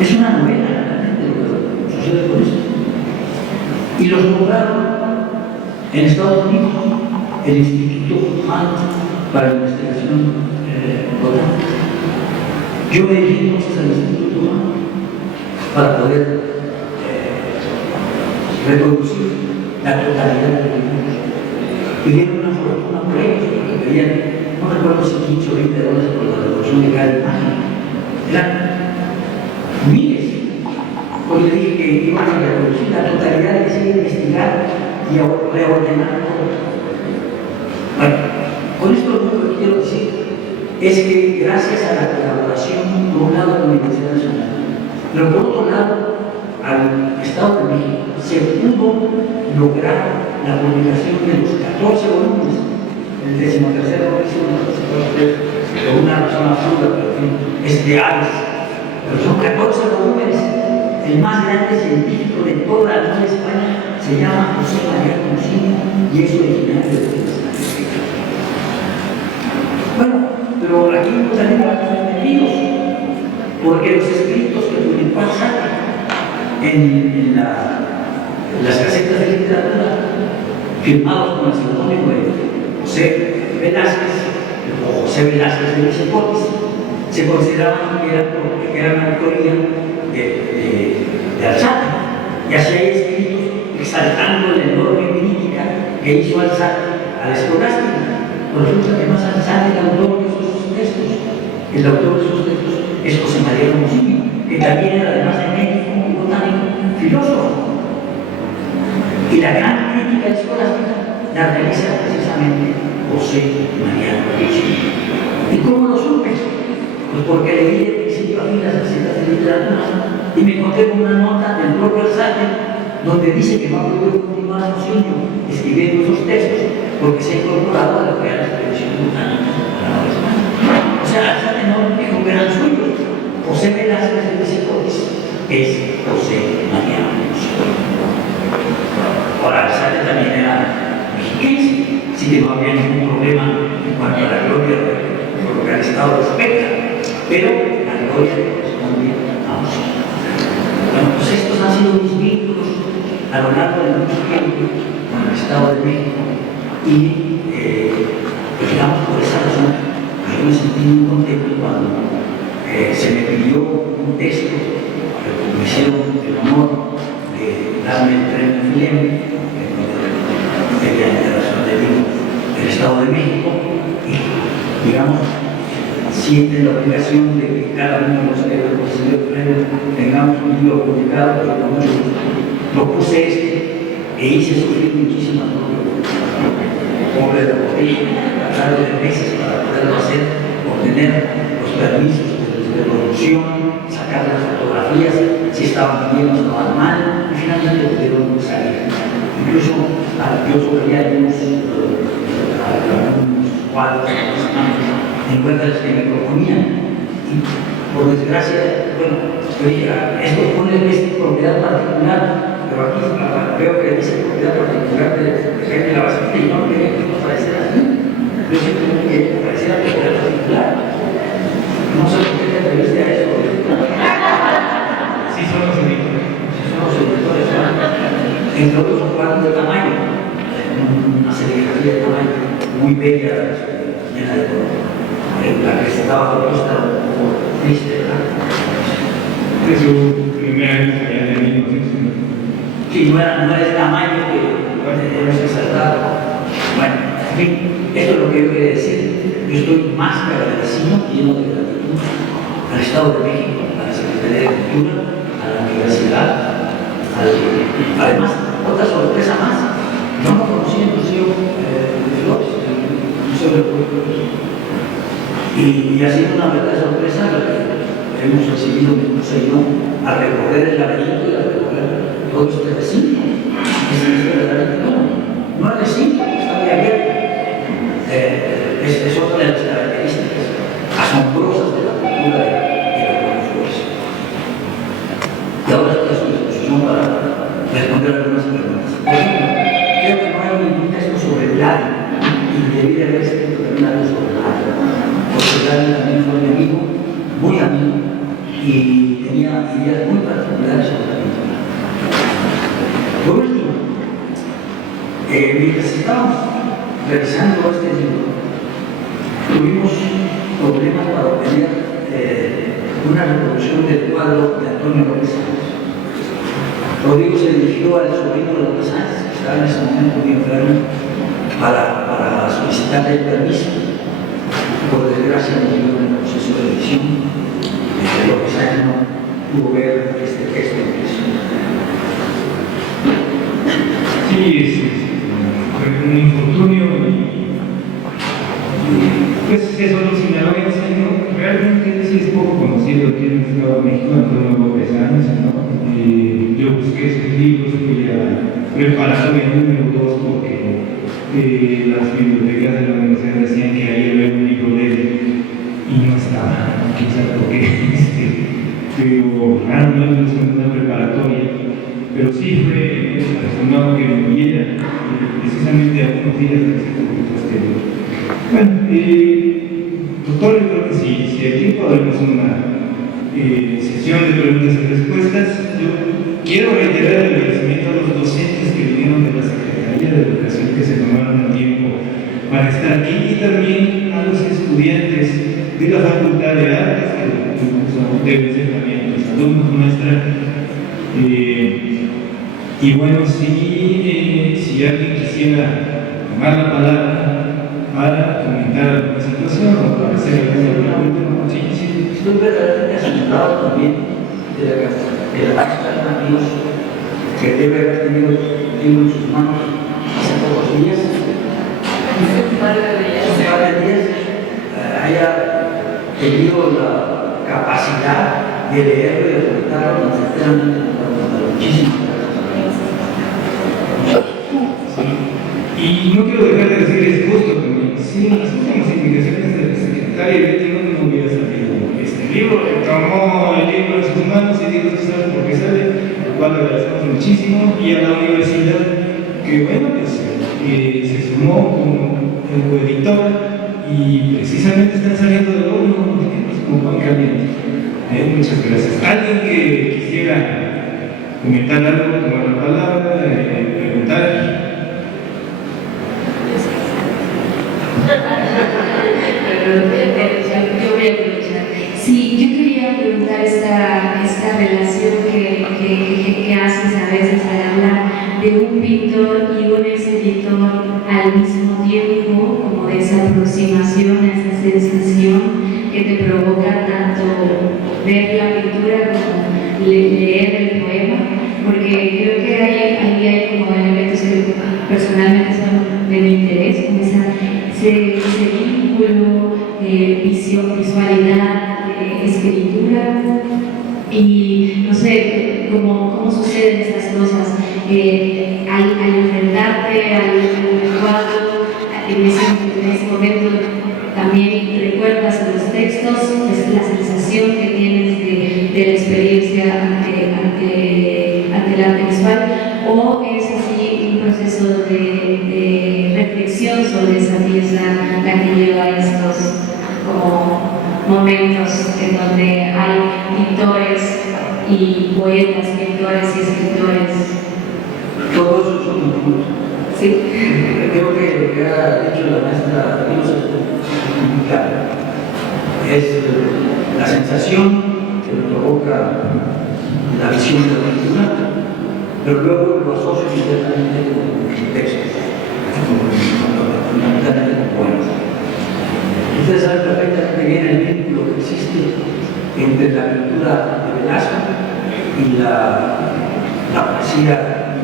Es una novela realmente lo que sucede con eso. Y los nombraron en Estados Unidos el Instituto Hunt para la Investigación Botánica. Yo me dirigí entonces al Instituto Hunt para poder reproducir la totalidad de los dibujos. Pidieron una fortuna por ellos, porque pedían, no recuerdo si 15 o 20 dólares por la reproducción de cada imagen. Eran miles. Pues le dije que íbamos a reproducir la totalidad, que se iba a investigar y a reordenar todo. Bueno, con esto lo único que quiero decir es que gracias a la colaboración, por un lado, de la Universidad Nacional, pero por otro lado, al Estado de México, se pudo lograr la publicación de los 14 volúmenes, el 13º volumen, por una razón absurda, pero en fin, aves, pero son 14 volúmenes. El más grande científico de toda la Nueva España se llama José María Consino y es originario de Venezuela. Bueno, pero aquí no tenemos entendidos, porque los escritos que publicó Alzate en las casetas de literatura, firmados con el seudónimo de José Velázquez o José Velázquez de Visipotis, se consideraban que eran autoría de Alzate. Y así hay escritos exaltando la enorme crítica que hizo Alzate a la escolástica. Por ejemplo, además Alzate, el autor de esos textos, el autor de esos textos es José María Consino, que también era, además de médico, un botánico, filósofo. Y la gran crítica escolástica la realiza precisamente José María Consino. ¿Y cómo lo supe? Pues porque leí de principio a fin las recetas de literatura y me encontré con una nota del propio Alzate donde dice que no ha podido continuar su sueño escribiendo esos textos porque se ha incorporado a la Real Expedición Botánica a la Nueva España. O sea, Alzate no dijo que eran suyos. José Velázquez de Visipotis es José María Consino. Ahora, Alzate también era mexiquense, así que no había ningún problema en cuanto a la gloria por lo que al Estado respecta, pero la gloria corresponde a nosotros. Bueno, pues estos han sido mis vínculos a lo largo de mucho tiempo con el Estado de México y, digamos, por esa razón, yo me sentí muy contento cuando se me pidió un texto que me hicieron el honor de darme el premio FILEM, Feria Internacional del Libro del Estado de México, y, digamos, siente la obligación de que cada uno de los que hemos recibido el premio tengamos un libro publicado, pero como yo propuse e hice sufrir muchísimo al propio pobre de la botella, tratar de meses para poderlo hacer, obtener los permisos de producción, sacar las fotografías, si estaban bien o estaban mal, y finalmente pudieron salir. Incluso yo sugería algunos cuadros encuentras que me proponían. Y por desgracia, bueno, yo dije, esto pone esta propiedad particular, pero aquí veo que dice propiedad particular de Jaime Labastida y no quería que nos pareciera así. Yo siempre quería que pareciera propiedad particular. No sé por qué te atreviste a eso. Sí, son los editores. Sí, son los editores, ¿verdad? Entre otros son cuadros de tamaño, una serigrafía de tamaño muy bella, llena de color. La que estaba propuesta por triste, ¿verdad? Es su primera vez que ya de 1900. Sí, no era el tamaño que hemos exaltado. Bueno, en fin, esto es lo que yo quería decir. Yo estoy más que agradecido, lleno de gratitud al Estado de México, a la Secretaría de Cultura, a la Universidad, además, otra sorpresa más. Yo no conocí el Museo de Flores, el Museo del Pueblo. Y ha sido una verdadera sorpresa la que hemos recibido mi esposa y yo a recorrer el laberinto y a recorrer todo este recinto. Es verdaderamente no es recinto, está muy abierto. Es otra de las características asombrosas de la cultura de la Flores. Y ahora estoy a su disposición para responder algunas preguntas. Por ejemplo, creo que no hay ningún texto sobre el labio y debería haber escrito también algo sobre el labio. Porque Gary también fue mi amigo, muy amigo, y tenía ideas muy particulares sobre la pintura. Por último, mientras estábamos revisando este libro, tuvimos problemas para obtener una reproducción del cuadro de Antonio López Sáenz. Rodrigo se dirigió al sobrino de López Sáenz, que estaba en ese momento muy enfermo, para solicitarle el permiso. Por desgracia, no llegó en el proceso de edición, López Sáenz no pudo ver este texto impreso. Sí, fue un infortunio y pues eso lo sinaloense, ¿no? Realmente sí es poco conocido aquí en el Estado de México, Antonio López Sáenz, ¿no? Yo busqué sus libros, fui a prepararme el número 2 porque las bibliotecas de la universidad decían que ahí había un libro de él y no estaba. sea, porque pero nada, no es una preparatoria, pero sí fue afortunado que viviera precisamente a unos días de ese conflicto exterior. Bueno, doctor, yo creo que si aquí podemos una sesión de preguntas y respuestas, yo quiero reiterar el agradecimiento a los docentes que vinieron de la Secretaría de Educación que se tomaron el tiempo para estar aquí y también a los estudiantes de la Facultad de Artes que incluso deben ser también los alumnos nuestra. Y bueno, si alguien quisiera tomar la palabra para comentar alguna situación o para hacer alguna pregunta, sí. Estoy verdaderamente asombrado también de la cantidad de amigos que debe haber tenido en sus manos hace pocos días. Un par de días haya tenido la capacidad de leerlo y de comentarlo sinceramente. Muchísimas gracias. Y no quiero dejar de decirles justo también, sin las últimas indicaciones de la secretaria Betty no hubiera salido este libro, tomó el libro en sus manos y dijo: ¿sabe por qué sale? Lo cual agradecemos muchísimo, y a la universidad que bueno, pues se sumó como coeditora y precisamente están saliendo de horno como pan caliente. Muchas gracias. ¿Alguien que quisiera comentar algo, tomar la palabra, preguntar? Yo voy a aprovechar. Sí, yo quería preguntar esta relación que haces a veces al hablar de un pintor y un exeditor al mismo tiempo, como de esa aproximación, esa sensación que te provoca tanto ver la pintura como leer el poema, porque creo que ahí hay como elementos que personalmente son de mi interés, como ese vínculo, visualidad, escritura, y no sé cómo suceden estas cosas al enfrentarte al cuadro. En ese momento también recuerdas los textos, es la sensación que tienes de la experiencia ante el arte visual, o es así un proceso de reflexión sobre esa pieza la que lleva a estos como momentos en donde hay pintores y poetas, pintores y escritores. Todo eso son puntos. Sí. Creo que lo que ha dicho la maestra es la sensación que me provoca la visión de la pintura, pero luego lo asocio inmediatamente con el texto, fundamentalmente con poemas. Ustedes saben perfectamente bien el vínculo que existe entre la pintura de Velasco y la poesía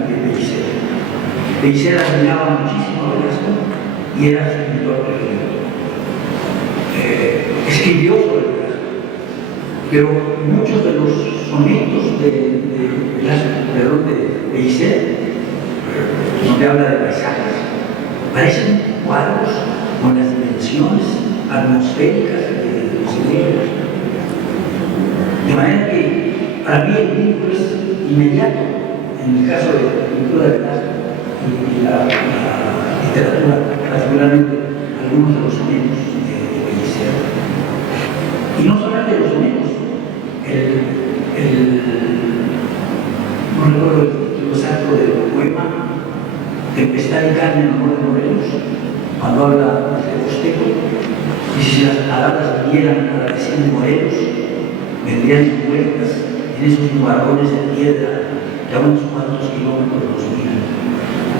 de Pellicer. Pellicer admiraba muchísimo a Velasco y era su pintor preferido. Escribió sobre Velasco, pero muchos de los sonetos de Pellicer, donde habla de paisajes, parecen cuadros con las dimensiones atmosféricas de los libros. De manera que para mí el vínculo es inmediato en el caso de la pintura de Velasco y la literatura, particularmente algunos de los sonetos de Pellicer. Y no solamente los sonetos, no recuerdo el título exacto del poema Tempestad y carne en amor de Morelos, cuando habla de Bosteco, y si las palabras vinieran a la vecina de Morelos, vendrían envueltas en esos nubarrones de piedra que a unos cuantos kilómetros nos miran.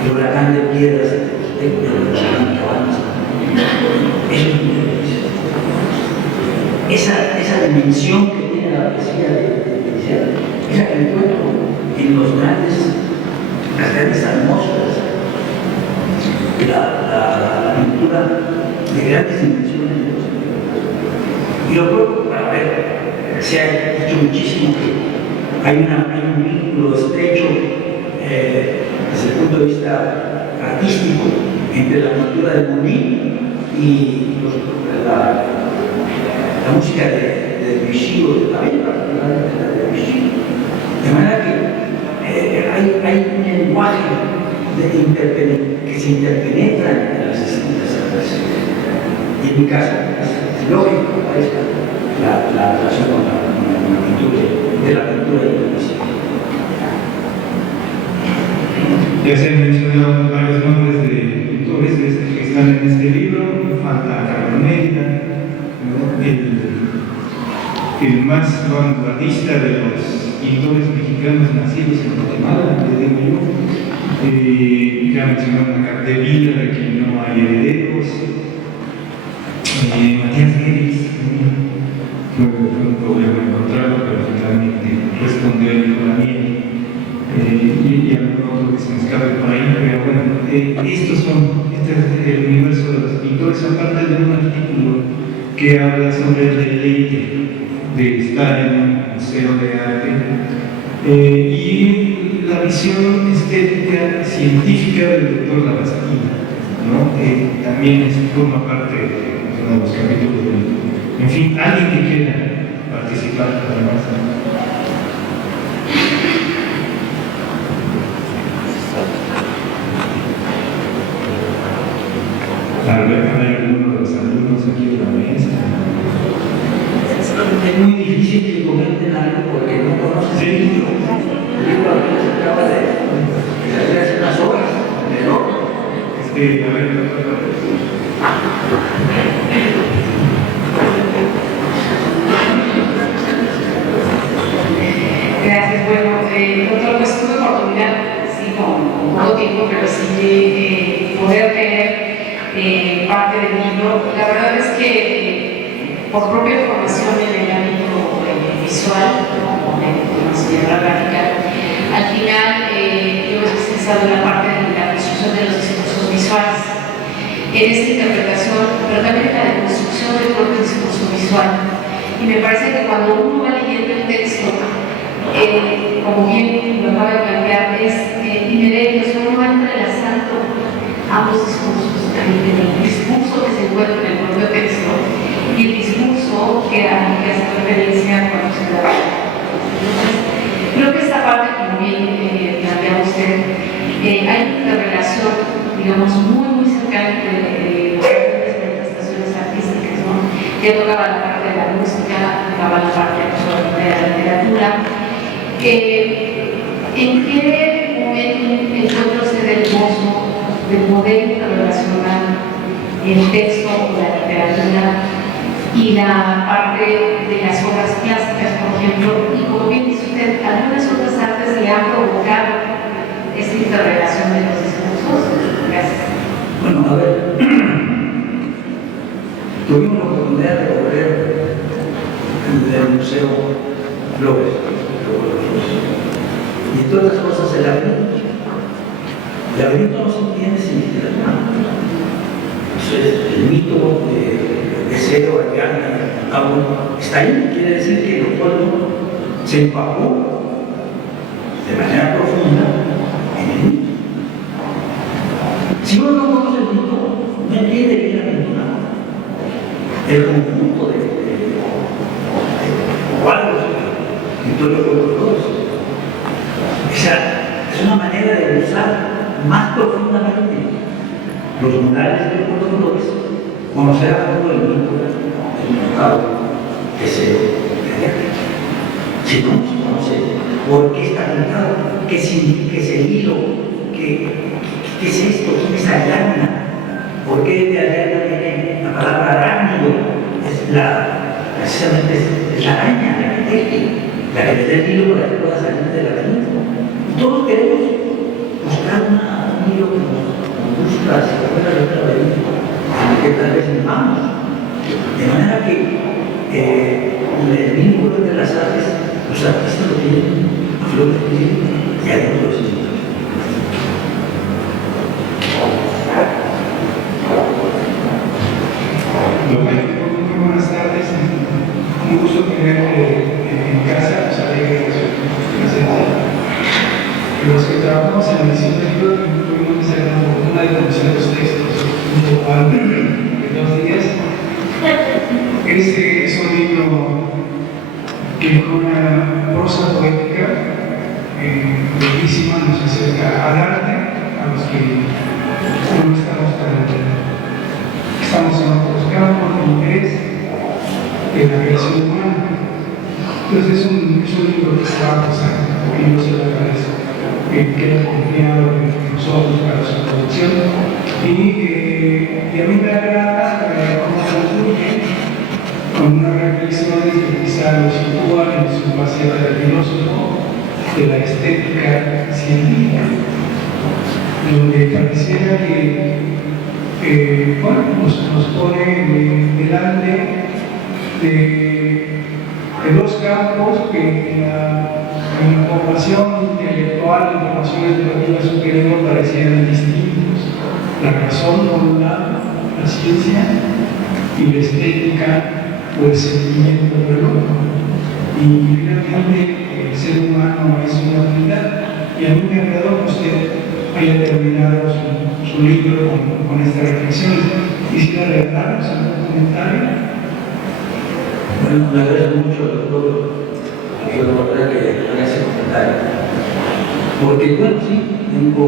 El huracán de piedras entre Bosteco y los cabanas. Eso es muy difícil. Esa dimensión que tiene la poesía de Pellicer, esa que encuentro en las grandes atmósferas, la pintura de grandes dimensiones. Y lo puedo, para ver, se ha dicho muchísimo que hay un vínculo estrecho desde el punto de vista artístico entre la pintura de Monet y la música de Debussy o también particularmente la de Debussy. De manera que hay un lenguaje que se interpenetra en las distintas artes. Y en mi caso, es lógico la relación con la pintura, de la pintura y la música. Ya se han mencionado varios nombres de pintores que están en este libro. Falta Carlos Mérida, ¿no? el más vanguardista de los pintores mexicanos nacidos en Guatemala, le digo yo. Ya mencionaron a Capdevila, de quien no hay herederos. Matías Guedes, fue un problema encontrarlo, pero finalmente respondió el Daniel. Y algún otro que se me escape por ahí, pero bueno, este es el universo de los pintores, aparte de un artículo que habla sobre el deleite de estar en un museo de arte y la visión estética científica del doctor Labastida, ¿no? También forma parte de uno de los capítulos del... En fin, alguien que quiera participar, además. Tal vez hay alguno de los alumnos aquí de la mesa. Es muy difícil que comenten algo porque no conocen el libro. El libro apenas acaba de salir hace unas horas, ¿no? A ver, Gracias. Bueno, doctor, pues tuve oportunidad, sí, con poco tiempo, pero sí poder leer parte del libro. La verdad es que por propia formación en el ámbito visual, como de diseñadora gráfica, al final yo he especializado en la parte de la construcción de los discursos visuales, en esta interpretación, pero también en la deconstrucción del propio discurso visual. Y me parece que cuando uno va leyendo el texto, como bien lo acaba de plantear, inherente, uno va entrelazando ambos discursos, el discurso que se encuentra en el propio texto y el discurso que hace referencia cuando se da. Entonces, creo que esta parte, como bien plantea usted, hay una relación, digamos, muy cercana entre las manifestaciones artísticas, ¿no? Ya tocaba la parte de la música, tocaba la parte de la literatura. ¿En qué momento encuentra usted el mozo de poder relacionar el texto o la literatura y la parte de las obras plásticas, por ejemplo? Y como bien dice usted, algunas otras artes le han provocado esta interrelación de los discursos. Gracias. Bueno, a ver, tuvimos la oportunidad de recorrer el Museo Flores. Y entre otras cosas, el laberinto. El laberinto no se entiende sin literatura. Entonces, el mito de Cero, Ariadna, Tauro, está ahí. Quiere decir que el pueblo se empapó de manera profunda en el mito. Si uno no conoce el mito, no entiende bien la pintura. El conjunto de cuadros pintores folclóricos. Esa es una manera de usar más profundamente los murales de los colores, conocer a fondo el mito, el mercado que se crea. Si no se conoce por qué está pintado, qué significa ese hilo, qué es esto, quién es Ariadna, por qué de Ariadna viene la palabra arácnido, precisamente es la araña, la que te da el hilo para que pueda salir del laberinto. Todos queremos buscar un hilo que nos busca hacia afuera del laberinto, en el que tal vez vamos. De manera que el vínculo entre las artes, los artistas lo tienen a flor de piel y adentro de sus sitios. Muy buenas tardes, un gusto tenerte en casa, nos alegra su presencia. Los que trabajamos en la edición del libro tuvimos que hacer una definición de los textos, un poco antes de 2 días. Este es un libro muchísimo nos acerca al arte, a los que no estamos en otros campos de interés en la creación humana. Entonces es un libro que se va a pasar, y yo se lo agradezco, que haya confiado en nosotros para su producción. Y a mí me agrada cómo concluye con unas reflexiones que quizá lo sitúan en su faceta de filósofo de la estética científica, donde pareciera que bueno, nos pone delante de dos campos que en la formación intelectual, en formación educativa superior parecían distintos: la razón por un lado, la ciencia, y la estética o el sentimiento por el otro. Y finalmente el ser humano es una unidad, y a mí me agradó que usted haya terminado su libro con esta reflexión. Quisiera regalarnos algún comentario. Bueno, me agradezco mucho, doctor, que haga ese comentario. Porque, bueno, sí, tengo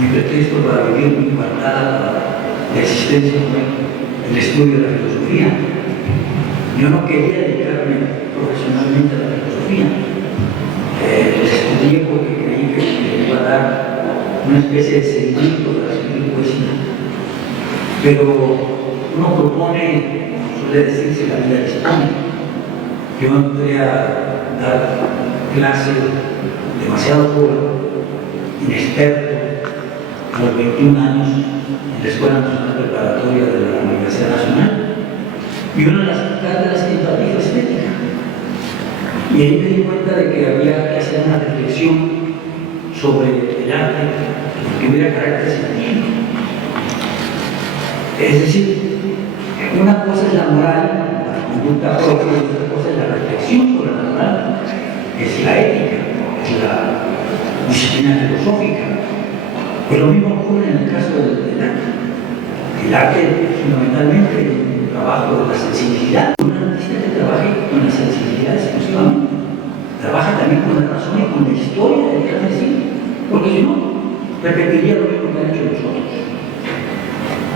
mi pretexto para vivir mi apartada la existencia del estudio de la filosofía. Yo no quería dedicarme profesionalmente a la filosofía. La estudié porque creí que me iba a dar una especie de seguimiento para escribir poesía. Pero uno propone, suele decirse, la vida dispone. Yo entré a dar clases demasiado joven, inexperto, a los 21 años, en la Escuela Nacional Preparatoria de la Universidad Nacional. Y una de las cátedras que impartí fue estética. Y ahí me di cuenta de que había que hacer una reflexión sobre el arte que tuviera carácter científico. Es decir, una cosa es la moral, la conducta propia, y otra cosa es la reflexión sobre la moral, es la ética, es la disciplina filosófica. Pues lo mismo ocurre en el caso del arte. El arte, fundamentalmente, es un trabajo de la sensibilidad. Un artista que trabaje con la sensibilidad exclusivamente, trabaja también con la razón y con la historia del arte en sí, porque si no, repetiría lo mismo que han hecho nosotros.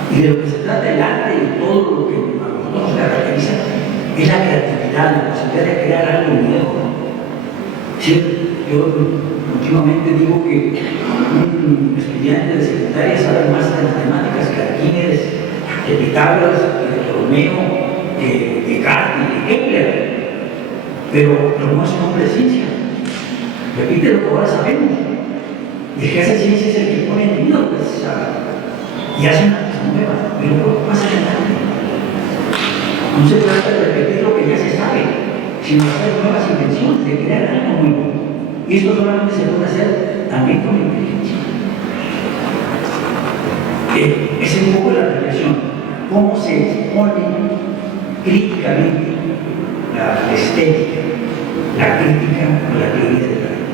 Y de lo que se trata el arte y todo lo que a nosotros nos caracteriza es la creatividad, la posibilidad de crear algo nuevo. Sí, yo últimamente digo que un estudiante de secundaria sabe más de matemáticas que Arquímedes, de Pitágoras, de Ptolomeo, de Descartes, de Kepler, pero no es un hombre de ciencia. Repite lo que ahora sabemos. Y el que hace ciencia es el que pone en duda lo que se sabe y hace una cosa nueva, pero no pasa nada. No se trata de repetir lo que ya se sabe, sino hacer nuevas invenciones, de crear algo nuevo. Y esto solamente se puede hacer también con inteligencia. Esa es un poco la reflexión. Cómo se expone críticamente la estética, la crítica o la teoría del arte.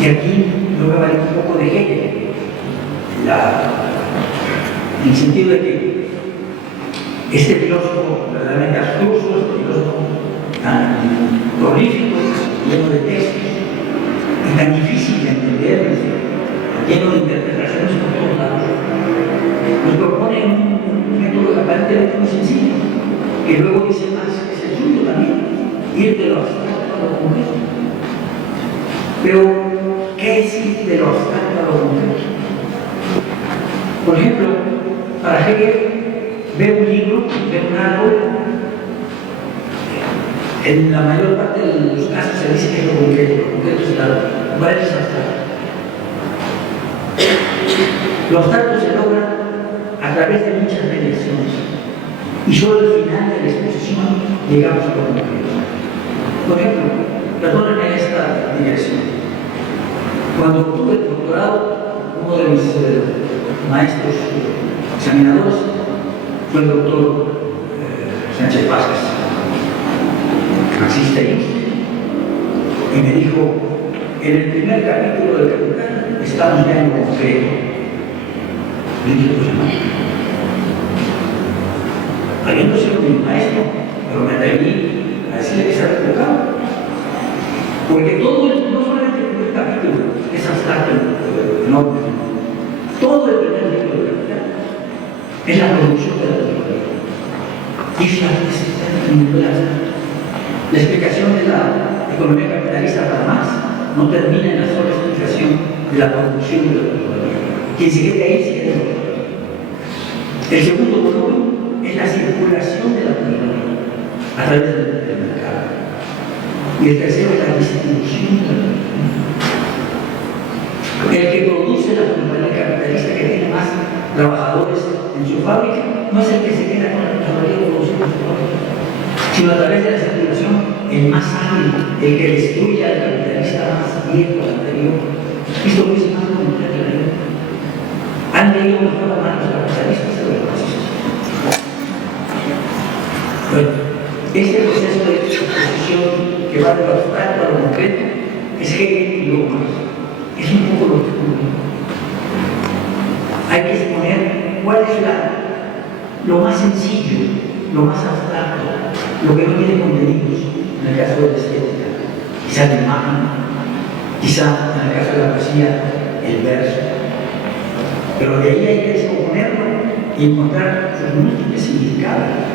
Y aquí yo me valgo un poco de Hegel, en el sentido de que este filósofo verdaderamente abstruso, este filósofo tan prolífico, lleno de textos y tan difícil de entender, lleno de interpretaciones por todos lados, nos propone un método aparentemente muy sencillo, que luego dice más que es el suyo también, ir de lo abstracto a lo concreto. Pero, ¿qué es ir de lo abstracto a lo concreto? Por ejemplo, para Hegel, ver un libro, ver un árbol, en la mayor parte de los casos se dice que lo concreto es el árbol, ¿cuál es abstracto? Lo abstracto se logra a través de muchas mediaciones y solo al final de la exposición llegamos a lo concreto. Por ejemplo, perdónenme esta dirección. Cuando obtuve el doctorado, uno de mis maestros examinadores fue el doctor Sánchez Vázquez, marxista y me dijo: en el primer capítulo del Capital estamos ya en lo concreto. Le dije: pues no, habiendo sido mi maestro, pero me atreví a decirle que estaba equivocado, porque todo no solamente explicación de la economía capitalista para Marx no termina en la sola explicación de la producción de la economía. Quien se quede ahí se queda en otro. El segundo volumen es la circulación de la economía a través del mercado. Y el tercero es la distribución de la economía. El que produce la compañía capitalista, que tiene más trabajadores en su fábrica, no es el que se queda con la mercadería produciendo en su fábrica, sino a través de la circulación, el más hábil, el que destruye al capitalista más viejo, anterior. Esto lo dice más de la ley. Han leído mejor a manos los capitalistas de los marxistas. Bueno, este proceso de exposición que va de lo abstracto a lo concreto es Hegel y luego Marx. Es un poco lo que ocurre. Hay que exponer cuál es lo más sencillo, lo más abstracto, lo que no tiene contenidos, en el caso de la estética, quizá la imagen, quizá en el caso de la poesía, el verso. Pero de ahí hay que descomponerlo y encontrar sus múltiples significados.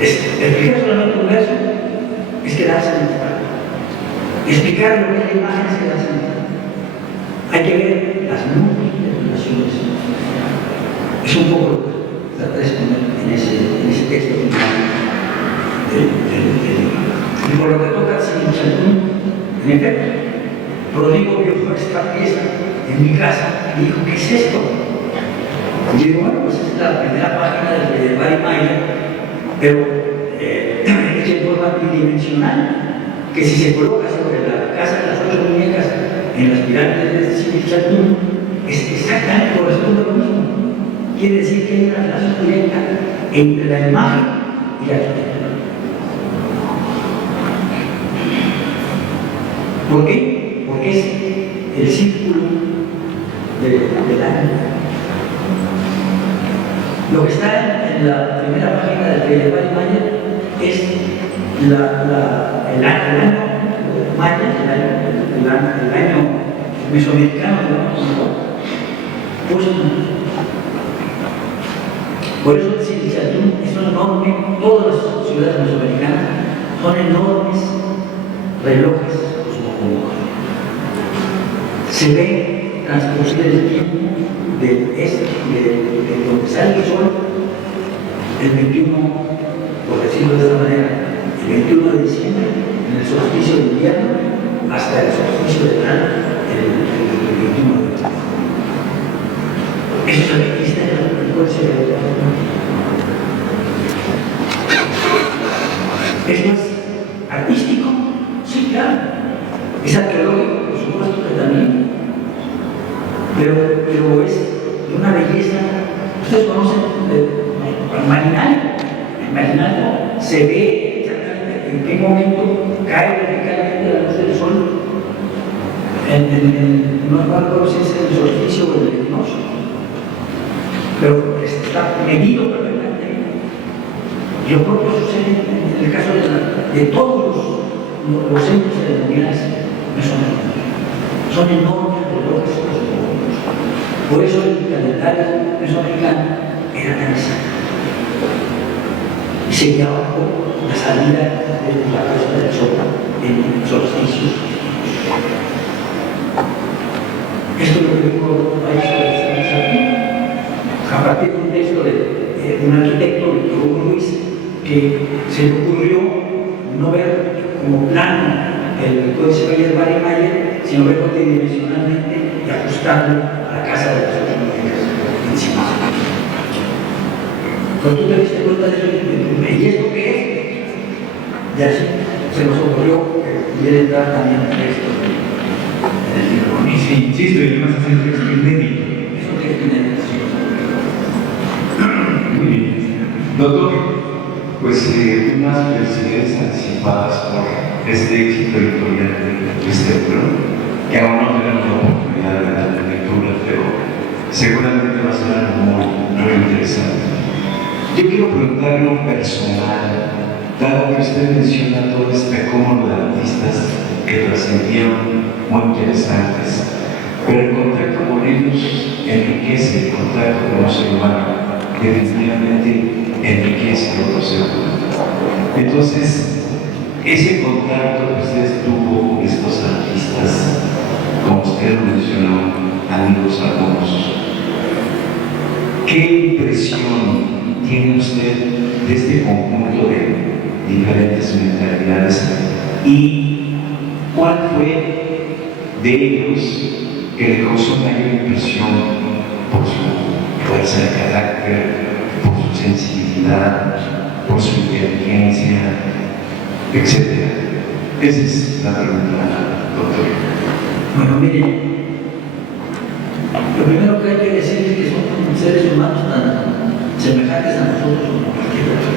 Explicar solamente un verso es quedarse en el trabajo. Explicar lo que es la imagen es quedarse en el trabajo. Hay que ver las múltiples relaciones. Es un poco lo que traté de exponer en ese texto final del libro. Y por lo que toca a Chaltún, en efecto, Rodrigo vio esta pieza en mi casa y dijo: ¿qué es esto? Y digo: bueno, pues es la primera página de Barry Mayer, pero hecha en forma tridimensional, que si se coloca sobre la casa de las 8 muñecas en las pirámides de Chaltún, es exactamente corresponde a lo mismo. Quiere decir que hay una relación directa entre la imagen y la arquitectura. ¿Por qué? Porque es el círculo del año. Lo que está en la primera página de Barry Mayer es el año maya, el año mesoamericano, pues, por eso Chaltún es un enorme, todas las ciudades mesoamericanas son enormes relojes cosmogónicos. Se ve transcurrir el tiempo de donde sale el sol, el 21, por decirlo de esta manera, el 21 de diciembre, en el solsticio de invierno, hasta el solsticio de verano, el 21 de octubre. Eso es artista, no puede ser. ¿Eso es artístico? Sí, claro. Es arqueológico, por supuesto que también. Pero es de una belleza. Ustedes conocen el marinario. El marinario se ve exactamente en qué momento cae verticalmente la luz del sol. No recuerdo si es el solsticio o el equinoccio, pero está medido perfectamente. Yo creo que sucede en el caso de todos los centros ceremoniales mesoamericanos. Son enormes relojes cosmogónicos. Por eso el calendario mesoamericano era tan exacto. Y seguía abajo la salida de la puesta del sol en el solsticio. Esto es lo que dijo a partir de un texto de un arquitecto, Víctor Hugo Ruiz, que se le ocurrió no ver como plano el códice de Barry Mayer, sino verlo tridimensionalmente y ajustarlo a la casa de las 8 muñecas encima. Cuando tú te diste cuenta de eso, ¿y esto qué es? Y así se nos ocurrió que pudiera entrar también el texto del libro. Y si insisto, y además es el texto inédito. Es un texto inédito. Muy bien. Doctor, pues unas felicidades anticipadas por este éxito editorial de este libro, que aún no tenemos la oportunidad de dar la lectura, pero seguramente va a ser algo muy interesante. Yo quiero preguntarle algo personal, dado que usted menciona todo este cúmulo de artistas que trascendieron muy interesantes, pero el contacto con ellos enriquece el contacto con los ser humano. Definitivamente enriquece a otro ser humano. Entonces, ese contacto que usted tuvo con estos artistas, como usted lo mencionó, amigos algunos, ¿qué impresión tiene usted de este conjunto de diferentes mentalidades y cuál fue de ellos que le causó mayor impresión por su fuerza de carácter, por su sensibilidad, por su inteligencia, etcétera? Esa es la pregunta, doctor. Bueno, mire, lo primero que hay que decir es que son seres humanos tan semejantes a nosotros como cualquier otro.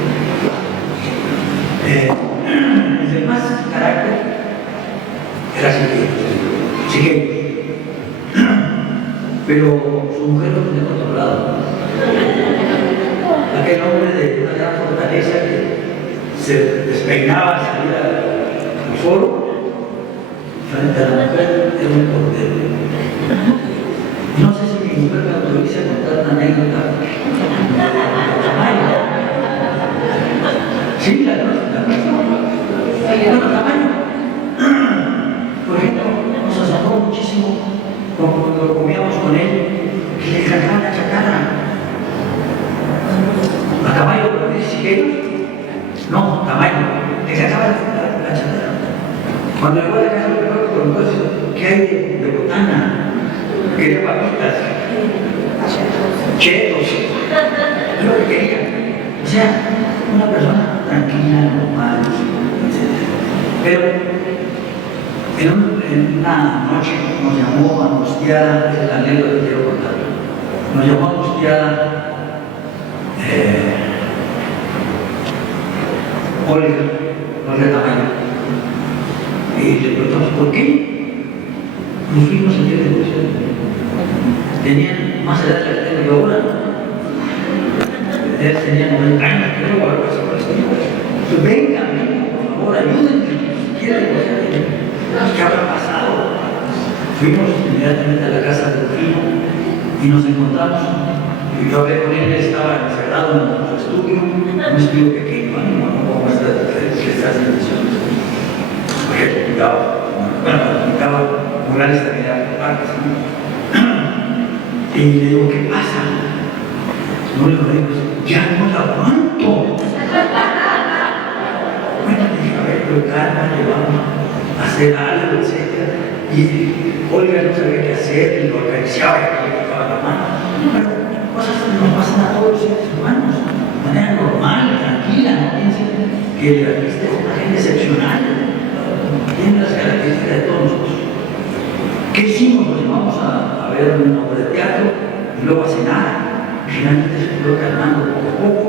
El más carácter era Siqueiros, pero su mujer lo tenía controlado. Aquel hombre de una gran fortaleza que se despeinaba, salía al foro frente a la mujer, era un cordero. No sé si mi mujer me autoriza a contar una anécdota de Tamayo. Sí, la bueno, Tamayo, por ejemplo, nos asombró muchísimo cuando comíamos con él que le encantaba la chatarra. ¿A Tamayo lo dice Siqueiros? No, Tamayo, le encantaba la chatarra. Cuando llegó a la casa, me preguntó, ¿qué hay de botana? Quería papitas, chetos, es lo que quería. O sea, una persona tranquila, normal, etc. Pero en una noche nos llamó angustiada, es la anécdota que quiero contar, nos llamó angustiada Olga Tamayo, y le preguntamos ¿por qué? Nos fuimos el día de devoción. Tenían más edad que tengo yo ahora. Él tenía 90 años, creo, o algo así por el estilo. Pues venga, por favor, ayúdenme, si quieren divorciarme. ¿Qué habrá pasado? Fuimos inmediatamente a la casa de Rufino y nos encontramos. Y yo hablé con él, estaba encerrado en su estudio, un estudio pequeño, no como estas dimensiones. Porque publicaba murales también de parques. Y le digo, ¿qué pasa? No le digo, ya no la aguanto. Bueno, dije, a ver, pero calma, le vamos a hacer algo, etc. Y Olga no sabía qué hacer, y lo acariciaba y le tocaba la mano. Pero cosas que nos pasan a todos los seres humanos, de manera normal, tranquila, no piensen que el artista es una gente excepcional, tiene las características de todos nosotros. ¿Qué hicimos? Nos llevamos a ver una obra de teatro y luego a cenar. Finalmente se fueron calmando poco a poco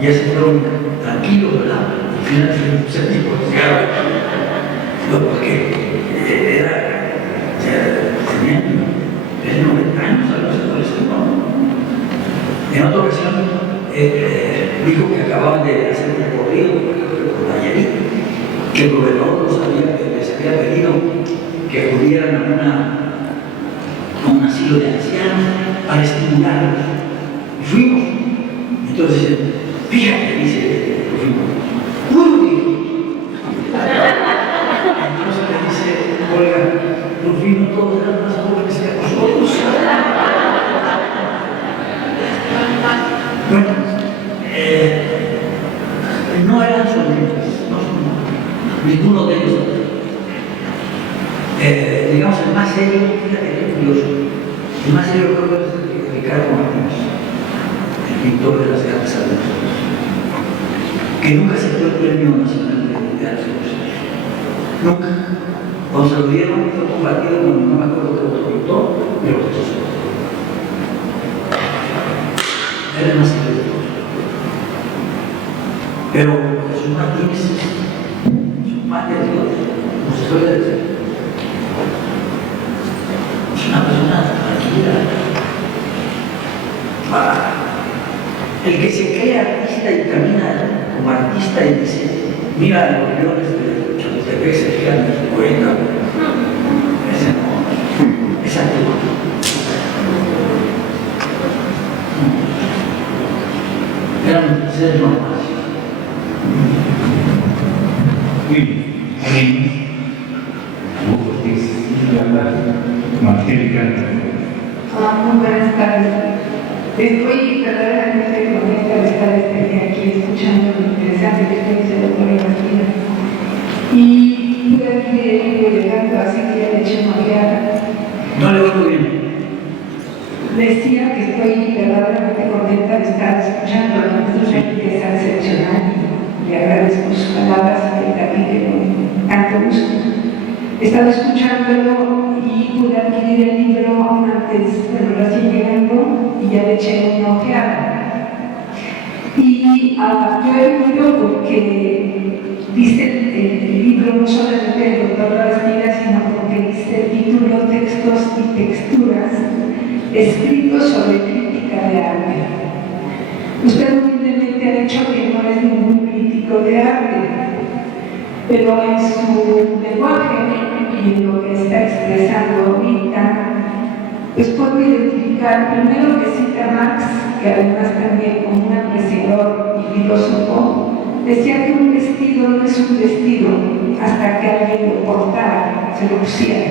y ya se fueron tranquilos, ¿verdad? Y finalmente se divorciaron. No, porque tenían 90 años, algo así por eso, ¿no? En otra ocasión dijo que acababan de hacer un recorrido por Nayarit, que el gobernador les había pedido que acudieran a un asilo de ancianos para estimularlos. Y fuimos. Entonces, fíjate, dice, fuimos. ¡Uy! Entonces le dice, Olga, Rufino, todos eran más jóvenes que nosotros. Bueno, no eran sonrientes, ninguno de ellos. Digamos, el más serio, fíjate qué curioso, el más serio creo que es Ricardo Martínez, el pintor de las grandes aventuras, que nunca aceptó el Premio Nacional de Arte. Nunca. Cuando se lo dieron, fue compartido con, no me acuerdo qué otro pintor, pero otros. Era el más serio de todos. Pero Jesús Martínez es un pan de Dios, como se suele decir. Es una persona tranquila. El que se cree artista y camina como artista y dice, mira los leones de Chapultepec se fijan en su poeta. Ese no, esa actitud. Eran Esa es normal. Muy bien. ¿Alguien más? Hugo Ortiz, Angélica. Muy buenas tardes. Estoy verdaderamente contenta de estar este día aquí escuchando lo interesante que está diciendo el doctor Martínez. Y pude adquirir el libro de canto, así que ya le eché una ojeada. No le oigo bien. Decía que estoy verdaderamente contenta de estar escuchando a nuestro que está excepcional y le agradezco sus palabras que platique con tanto gusto. He estado escuchándolo y pude adquirir el libro antes, bueno, recién llegando, y ya le eché una ojeada. Y yo he venido porque dice el libro no solamente del doctor Labastida, sino porque dice el título Textos y Texturas, escritos sobre crítica de arte. Usted humildemente ha dicho que no es ningún crítico de arte, pero en su lenguaje y en lo que está expresando ahorita, pues puedo identificar primero que cita Marx, que además también como un apreciador y filósofo, decía que un vestido no es un vestido hasta que alguien lo portara, se lo pusiera.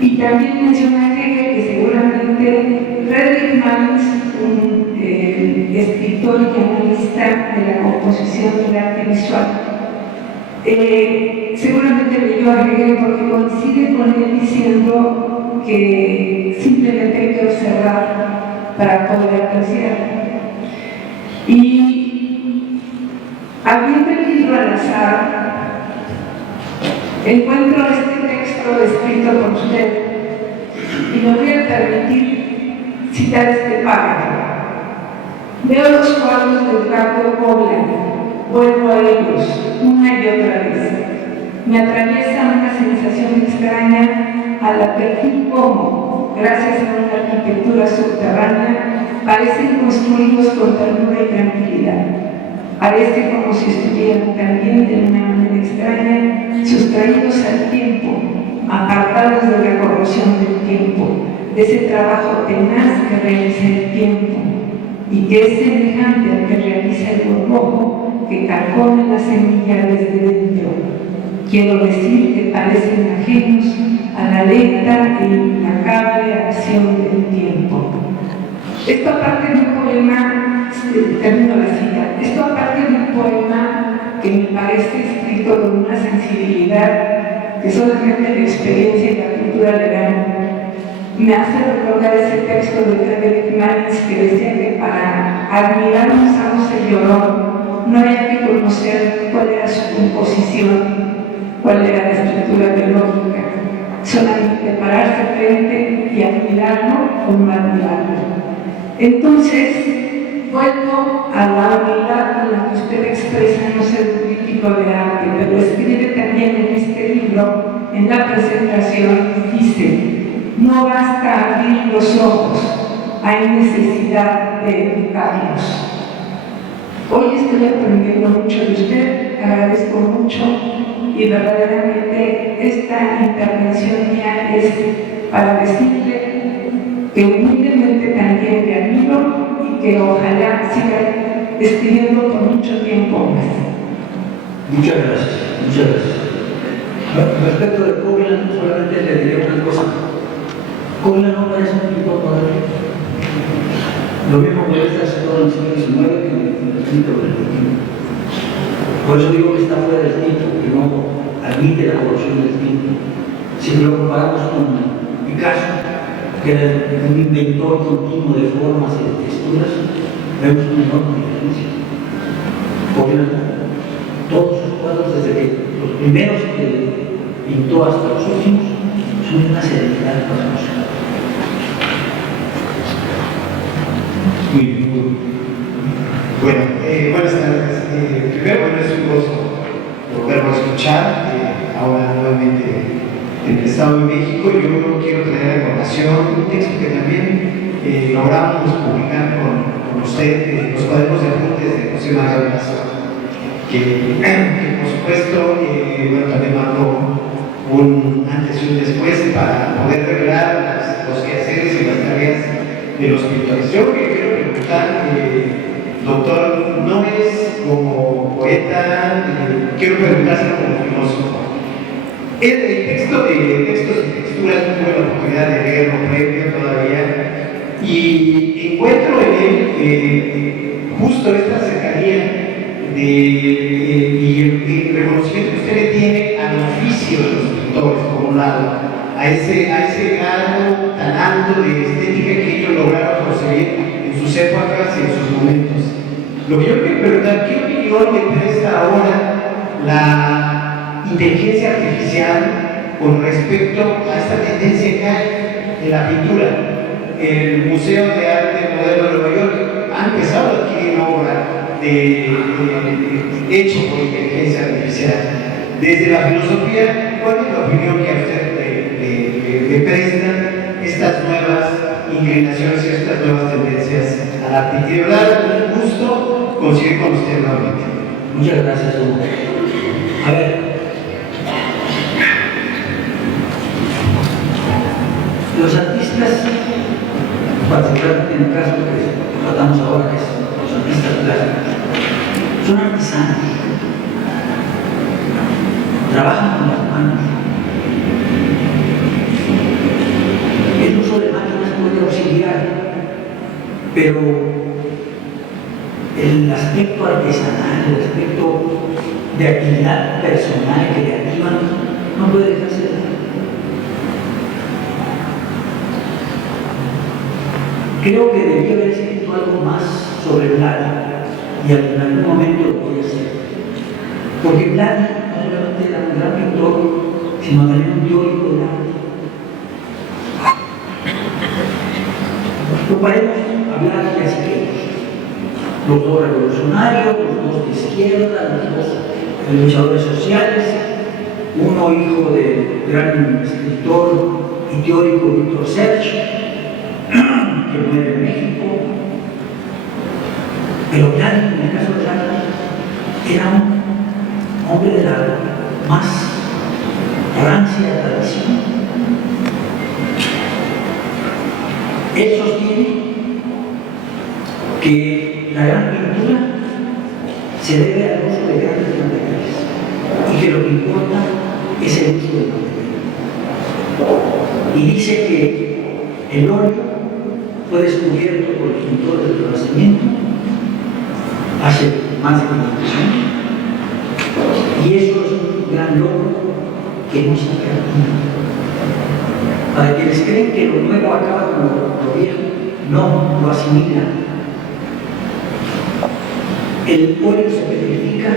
Y también menciona Hegel que seguramente Friedrich Marx, un escritor y analista de la composición del arte visual, seguramente leyó a Hegel porque coincide con él diciendo que simplemente hay que observar para poder apreciar. Y abriendo el libro al azar, encuentro este texto escrito por usted y me voy a permitir citar este párrafo. Veo los cuadros de Edgardo Boglan, vuelvo a ellos una y otra vez. Me atraviesa una sensación extraña al advertir cómo, gracias a una arquitectura subterránea, parecen construidos con ternura y tranquilidad. Parece como si estuvieran también de una manera extraña, sustraídos al tiempo, apartados de la corrupción del tiempo, de ese trabajo tenaz que realiza el tiempo y que es semejante al que realiza el gorgojo que carcome la semilla desde dentro. Quiero decir que parecen ajenos a la lenta e implacable acción del tiempo. Esto aparte de un poema, termino la cita, esto aparte de un poema que me parece escrito con una sensibilidad que solamente la experiencia y la cultura le dan, me hace recordar ese texto de Friedrich Marx que decía que para admirar un sauce llorón no había que conocer cuál era su composición, cuál era la estructura biológica, solamente pararse frente y admirarlo o no admirarlo. Entonces, vuelvo a la humildad con la que usted expresa no ser un crítico de arte, pero escribe también en este libro, en la presentación, dice: no basta abrir los ojos, hay necesidad de educarlos. Hoy estoy aprendiendo mucho de usted, agradezco mucho y verdaderamente esta intervención mía es para decirle que humildemente también le admiro y que ojalá siga escribiendo por mucho tiempo más. Muchas gracias, muchas gracias. Respecto de Boglan, solamente le diré una cosa. Boglan no parece un pintor todavía. Lo mismo puede estar situado en el siglo XIX que en el siglo XX. Por eso digo que está fuera del tiempo, que no admite la corrupción del tiempo. Si lo comparamos con Picasso, que era un inventor continuo de formas y de texturas, vemos una enorme diferencia. Boglan, todos sus cuadros, desde que los primeros que pintó hasta los últimos, son una serenidad pasmosa. Muy bien. Bueno, buenas tardes. Primero, bueno, es un gozo volverlo a escuchar, ahora nuevamente en el Estado de México. Yo quiero traer a colación un texto que también logramos publicar con usted, los cuadernos de apuntes de José María Velasco, que por supuesto bueno, también marcó un antes y un después para poder revelar los quehaceres y las tareas de los pintores. Yo quiero preguntar, doctor, no quiero preguntárselo como filósofo. El texto de textos y texturas, tuve la oportunidad de leerlo previo todavía, y encuentro en él justo esta cercanía y el reconocimiento que usted le tiene al oficio de los pintores, por un lado, a ese grado tan alto de estética que ellos lograron conseguir en sus épocas y en sus momentos. Lo que yo quiero preguntar, ¿qué opinión le presta ahora la inteligencia artificial con respecto a esta tendencia que hay en la pintura? El Museo de Arte Moderno de Nueva York ha empezado a adquirir obra hecho por inteligencia artificial. Desde la filosofía, ¿cuál es la opinión que a usted le prestan estas nuevas inclinaciones y estas nuevas tendencias al arte? Y de verdad, un gusto coincidir con usted nuevamente. Muchas gracias, Hugo. A ver, los artistas, particularmente en el caso que tratamos ahora, que es los artistas plásticos, son artesanos, trabajan con las manos. El uso de máquinas puede auxiliar, pero el aspecto artesanal, el aspecto de actividad personal, creativa, no puede dejarse de lado. Creo que debía haber escrito algo más sobre Vladi, y en algún momento lo voy a hacer. Porque Vladi no solamente era un gran pintor, sino también un teórico del arte. Comparemos a Vladi y a Siqueiros, los dos revolucionarios, los dos de izquierda, los dos luchadores sociales, uno hijo del gran escritor y teórico Víctor Serge, que muere en México. Pero Vladi, en el caso de Vladi, era un hombre de la más rancia tradición. Él sostiene que la gran pintura se debe al uso de grandes materiales y que lo que importa es el uso del material. Y dice que el óleo fue descubierto por los pintores del Renacimiento hace más de 500 años, y eso es un gran logro que no se ha perdido. Para quienes creen que lo nuevo acaba con lo viejo, no lo asimilan. El óleo se petrifica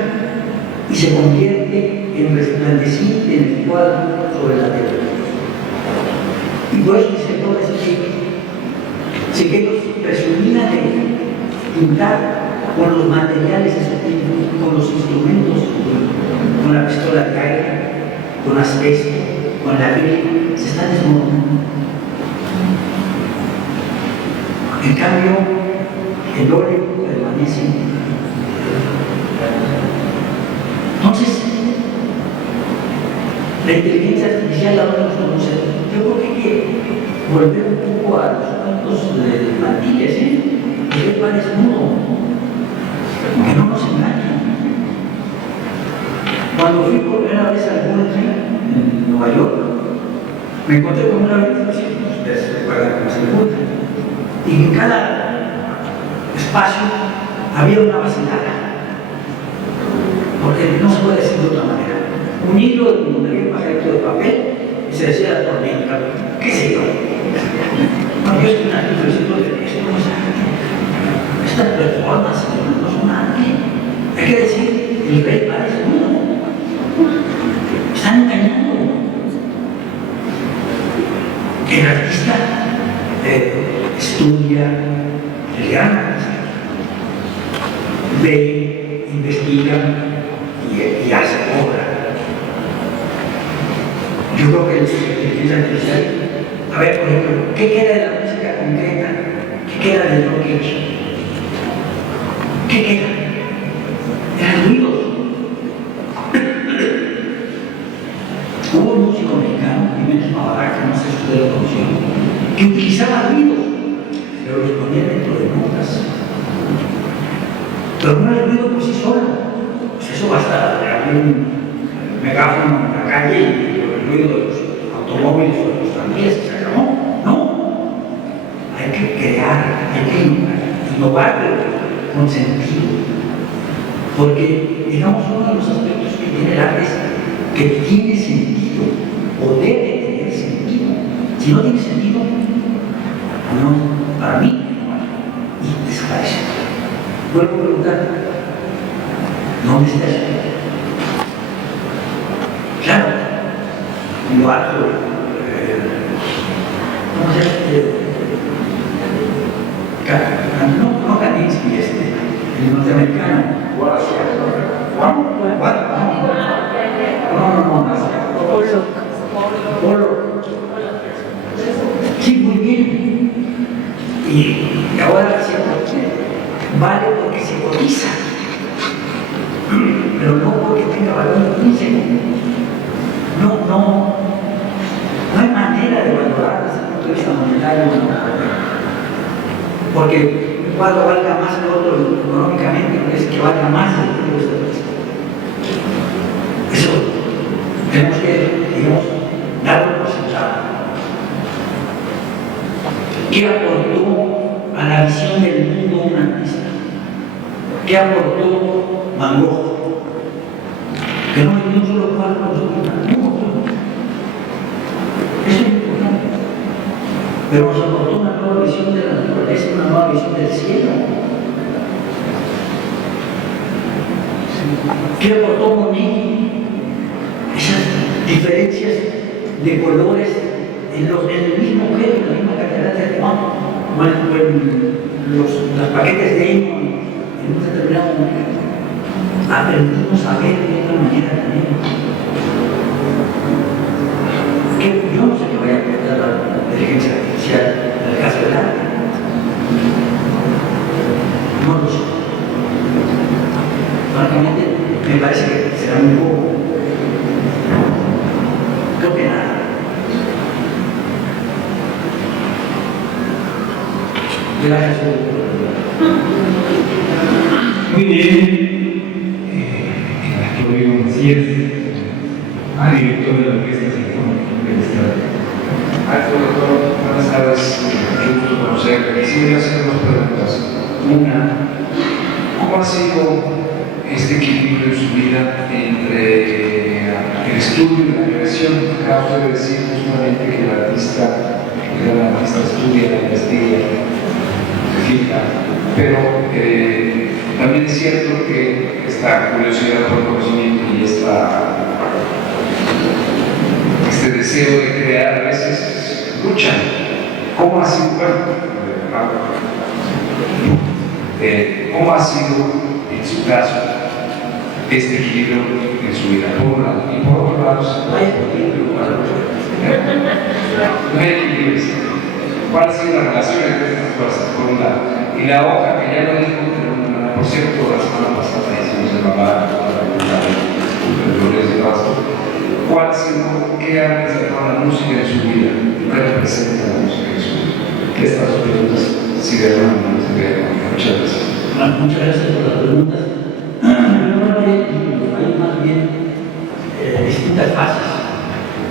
y se convierte en resplandeciente en el cuadro sobre la tela. Y por eso dice todo ese Siqueiros presumía de pintar con los materiales de su tiempo, con los instrumentos, con la pistola de aire, con asbesto, con la grilla, se está desmoronando. En cambio, el óleo permanece. Entonces, la inteligencia artificial ahora nos conoce. Yo creo que hay que volver un poco a los cuentos infantiles, que el pan es mudo, que no nos engañen. Cuando fui por primera vez al Guggenheim en Nueva York, me encontré con una habitación, ustedes se recuerdan cómo es el Guggenheim, y en cada espacio había una vacilaga, porque no se puede decir de otra manera. Un hilo de un pajarito de papel y se decía la tormenta, qué sé yo. Bueno, yo estoy aquí diciendo que esto no es arte. Estas performances no son arte. Hay que decir, el rey parece uno. Están engañando. El artista estudia, el gran artista ve, investiga y hace obra. Yo creo que el inteligencia artificial, a ver, por ejemplo, ¿qué queda de la música concreta? ¿Qué queda del rock hecho? ¿Qué queda? De los ruidos. Hubo un músico mexicano, Jiménez Mabará, que no sé si ustedes lo conocieron, que utilizaba ruidos, pero los ponía dentro de notas. Pero no es ruido por sí solo, pues es eso basta abrir un megáfono en la calle y el ruido de los automóviles o de los tranvías, se acabó. No, hay que crear, hay que innovar con sentido. Porque, digamos, uno de los aspectos que tiene el arte es que tiene sentido, o debe tener sentido. Si no tiene sentido, no, para mí, y desaparece. Vuelvo a preguntar, ¿dónde está eso? Claro, lo hago, ¿cómo se llama? No Kandinsky, el norteamericano. Pollock. Sí, muy bien. Y ahora vale porque se cotiza, pero no porque tenga valor intrínseco. No hay manera de valorar desde el punto de vista monetario. Porque un cuadro valga más que otro económicamente, no es que valga más desde el punto de vista artístico. Eso tenemos que, digamos, darlo por sentado. ¿Qué aportó a la visión del mundo un artista? ¿Qué aportó Van Gogh? Que no vendió un solo cuadro con su vida. No. Eso es importante. Pero nos aportó una nueva visión de la naturaleza, una nueva visión del cielo. ¿Qué aportó Monet? Esas diferencias de colores en el mismo objeto, en la misma catedral de Juan, o en los paquetes de Eno, en un determinado momento. Aprendimos a ver de otra manera también. Que yo no sé qué vaya a aportar la inteligencia artificial en el caso del arte. No lo sé. Francamente, me parece que será muy poco. Creo que nada. Gracias. Muy bien. Rodrigo Macías, director de la Orquesta Sinfónica del Estado. Doctor, buenas tardes. Mucho gusto conocerle. Quisiera hacer dos preguntas. Una, ¿cómo ha sido este equilibrio en su vida entre el estudio y la creación? Acaba usted de decir justamente que el gran artista estudia, investiga, se fija, pero también es cierto que esta curiosidad por el conocimiento y este deseo de crear a veces luchan. ¿Cómo ha sido? ¿Cómo ha sido en su caso este equilibrio en su vida? Por un lado. Y por otro lado, no hay equilibrio. ¿Cuál ha sido la relación entre estas cosas? Por un lado. Y la otra, que ya lo dijo, por cierto, la semana pasada hicimos el babá de Dolores de Pasto. ¿Cuál ha sido, qué ha representado la música en su vida? ¿Qué representa la música en su vida? Estas dos preguntas, si de alguna manera se vean. Muchas gracias. Muchas gracias por las preguntas. Yo creo que hay más bien distintas fases,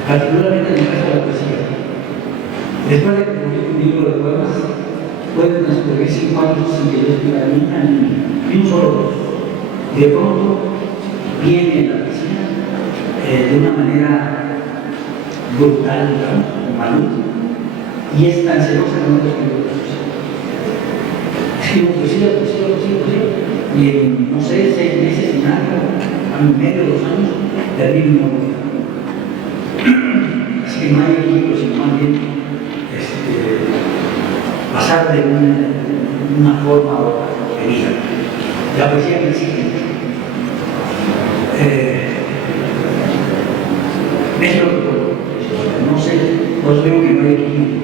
particularmente en el caso de la poesía. Después de concluir un libro de poemas, pueden transcurrir 5 años sin que yo escriba ni un solo dos. De pronto viene la poesía de una manera brutal, digamos, maluca, y es tan celosa que no lo escribo poesía. Y en, no sé, 6 meses, un año, medio, 2 años, termino un novela. Así que no hay equilibrio, sino más bien pasar de una forma a otra de vida. La poesía que existe. Es lo que puedo. No sé, os digo que no hay equilibrio.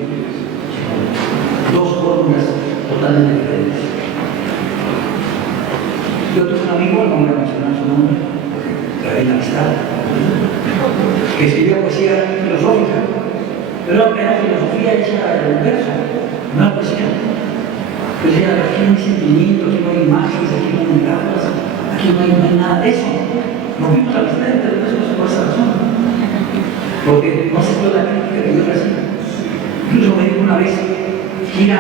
Dos fórmulas totalmente diferentes. Yo tuve un amigo, no voy a mencionar su nombre, David Amistad, que escribió poesía filosófica, pero era filosofía hecha del verso, no era poesía. Pues aquí no hay sentimientos, aquí no hay imágenes, aquí no hay metáforas, Aquí no hay nada de eso. No vimos la amistad entre nosotros por esa razón. Porque no aceptó la crítica que yo recibí. Incluso me dijo una vez, mira,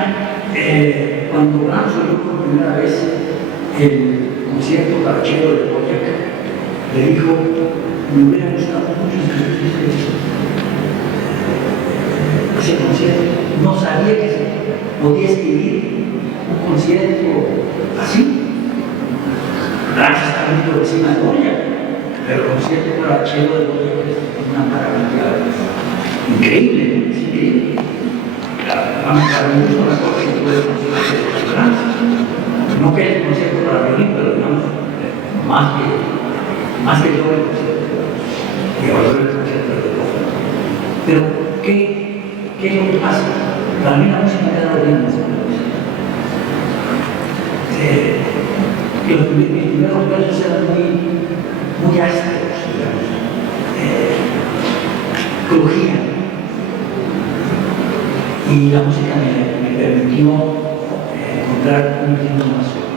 cuando Brahms oyó por primera vez el concierto carachero de Dvorak, le dijo, me hubiera gustado mucho escribir ese concierto. No sabía que se podía escribir un concierto así. Brahms está venido encima de Dvorak, pero el concierto carachero de Dvorak es una maravilla increíble, es increíble. Vamos a ver mucho la cosa que puede conseguir de Brahms. No que el concierto para violín, pero digamos, más que todo el concierto. Y ahora el concierto de Beethoven. Pero, ¿qué es lo que pasa? Para mí la música me ha dado bien. Que mis primeros versos eran muy ásperos, digamos. Crujían. Y la música me permitió encontrar un ritmo más suave.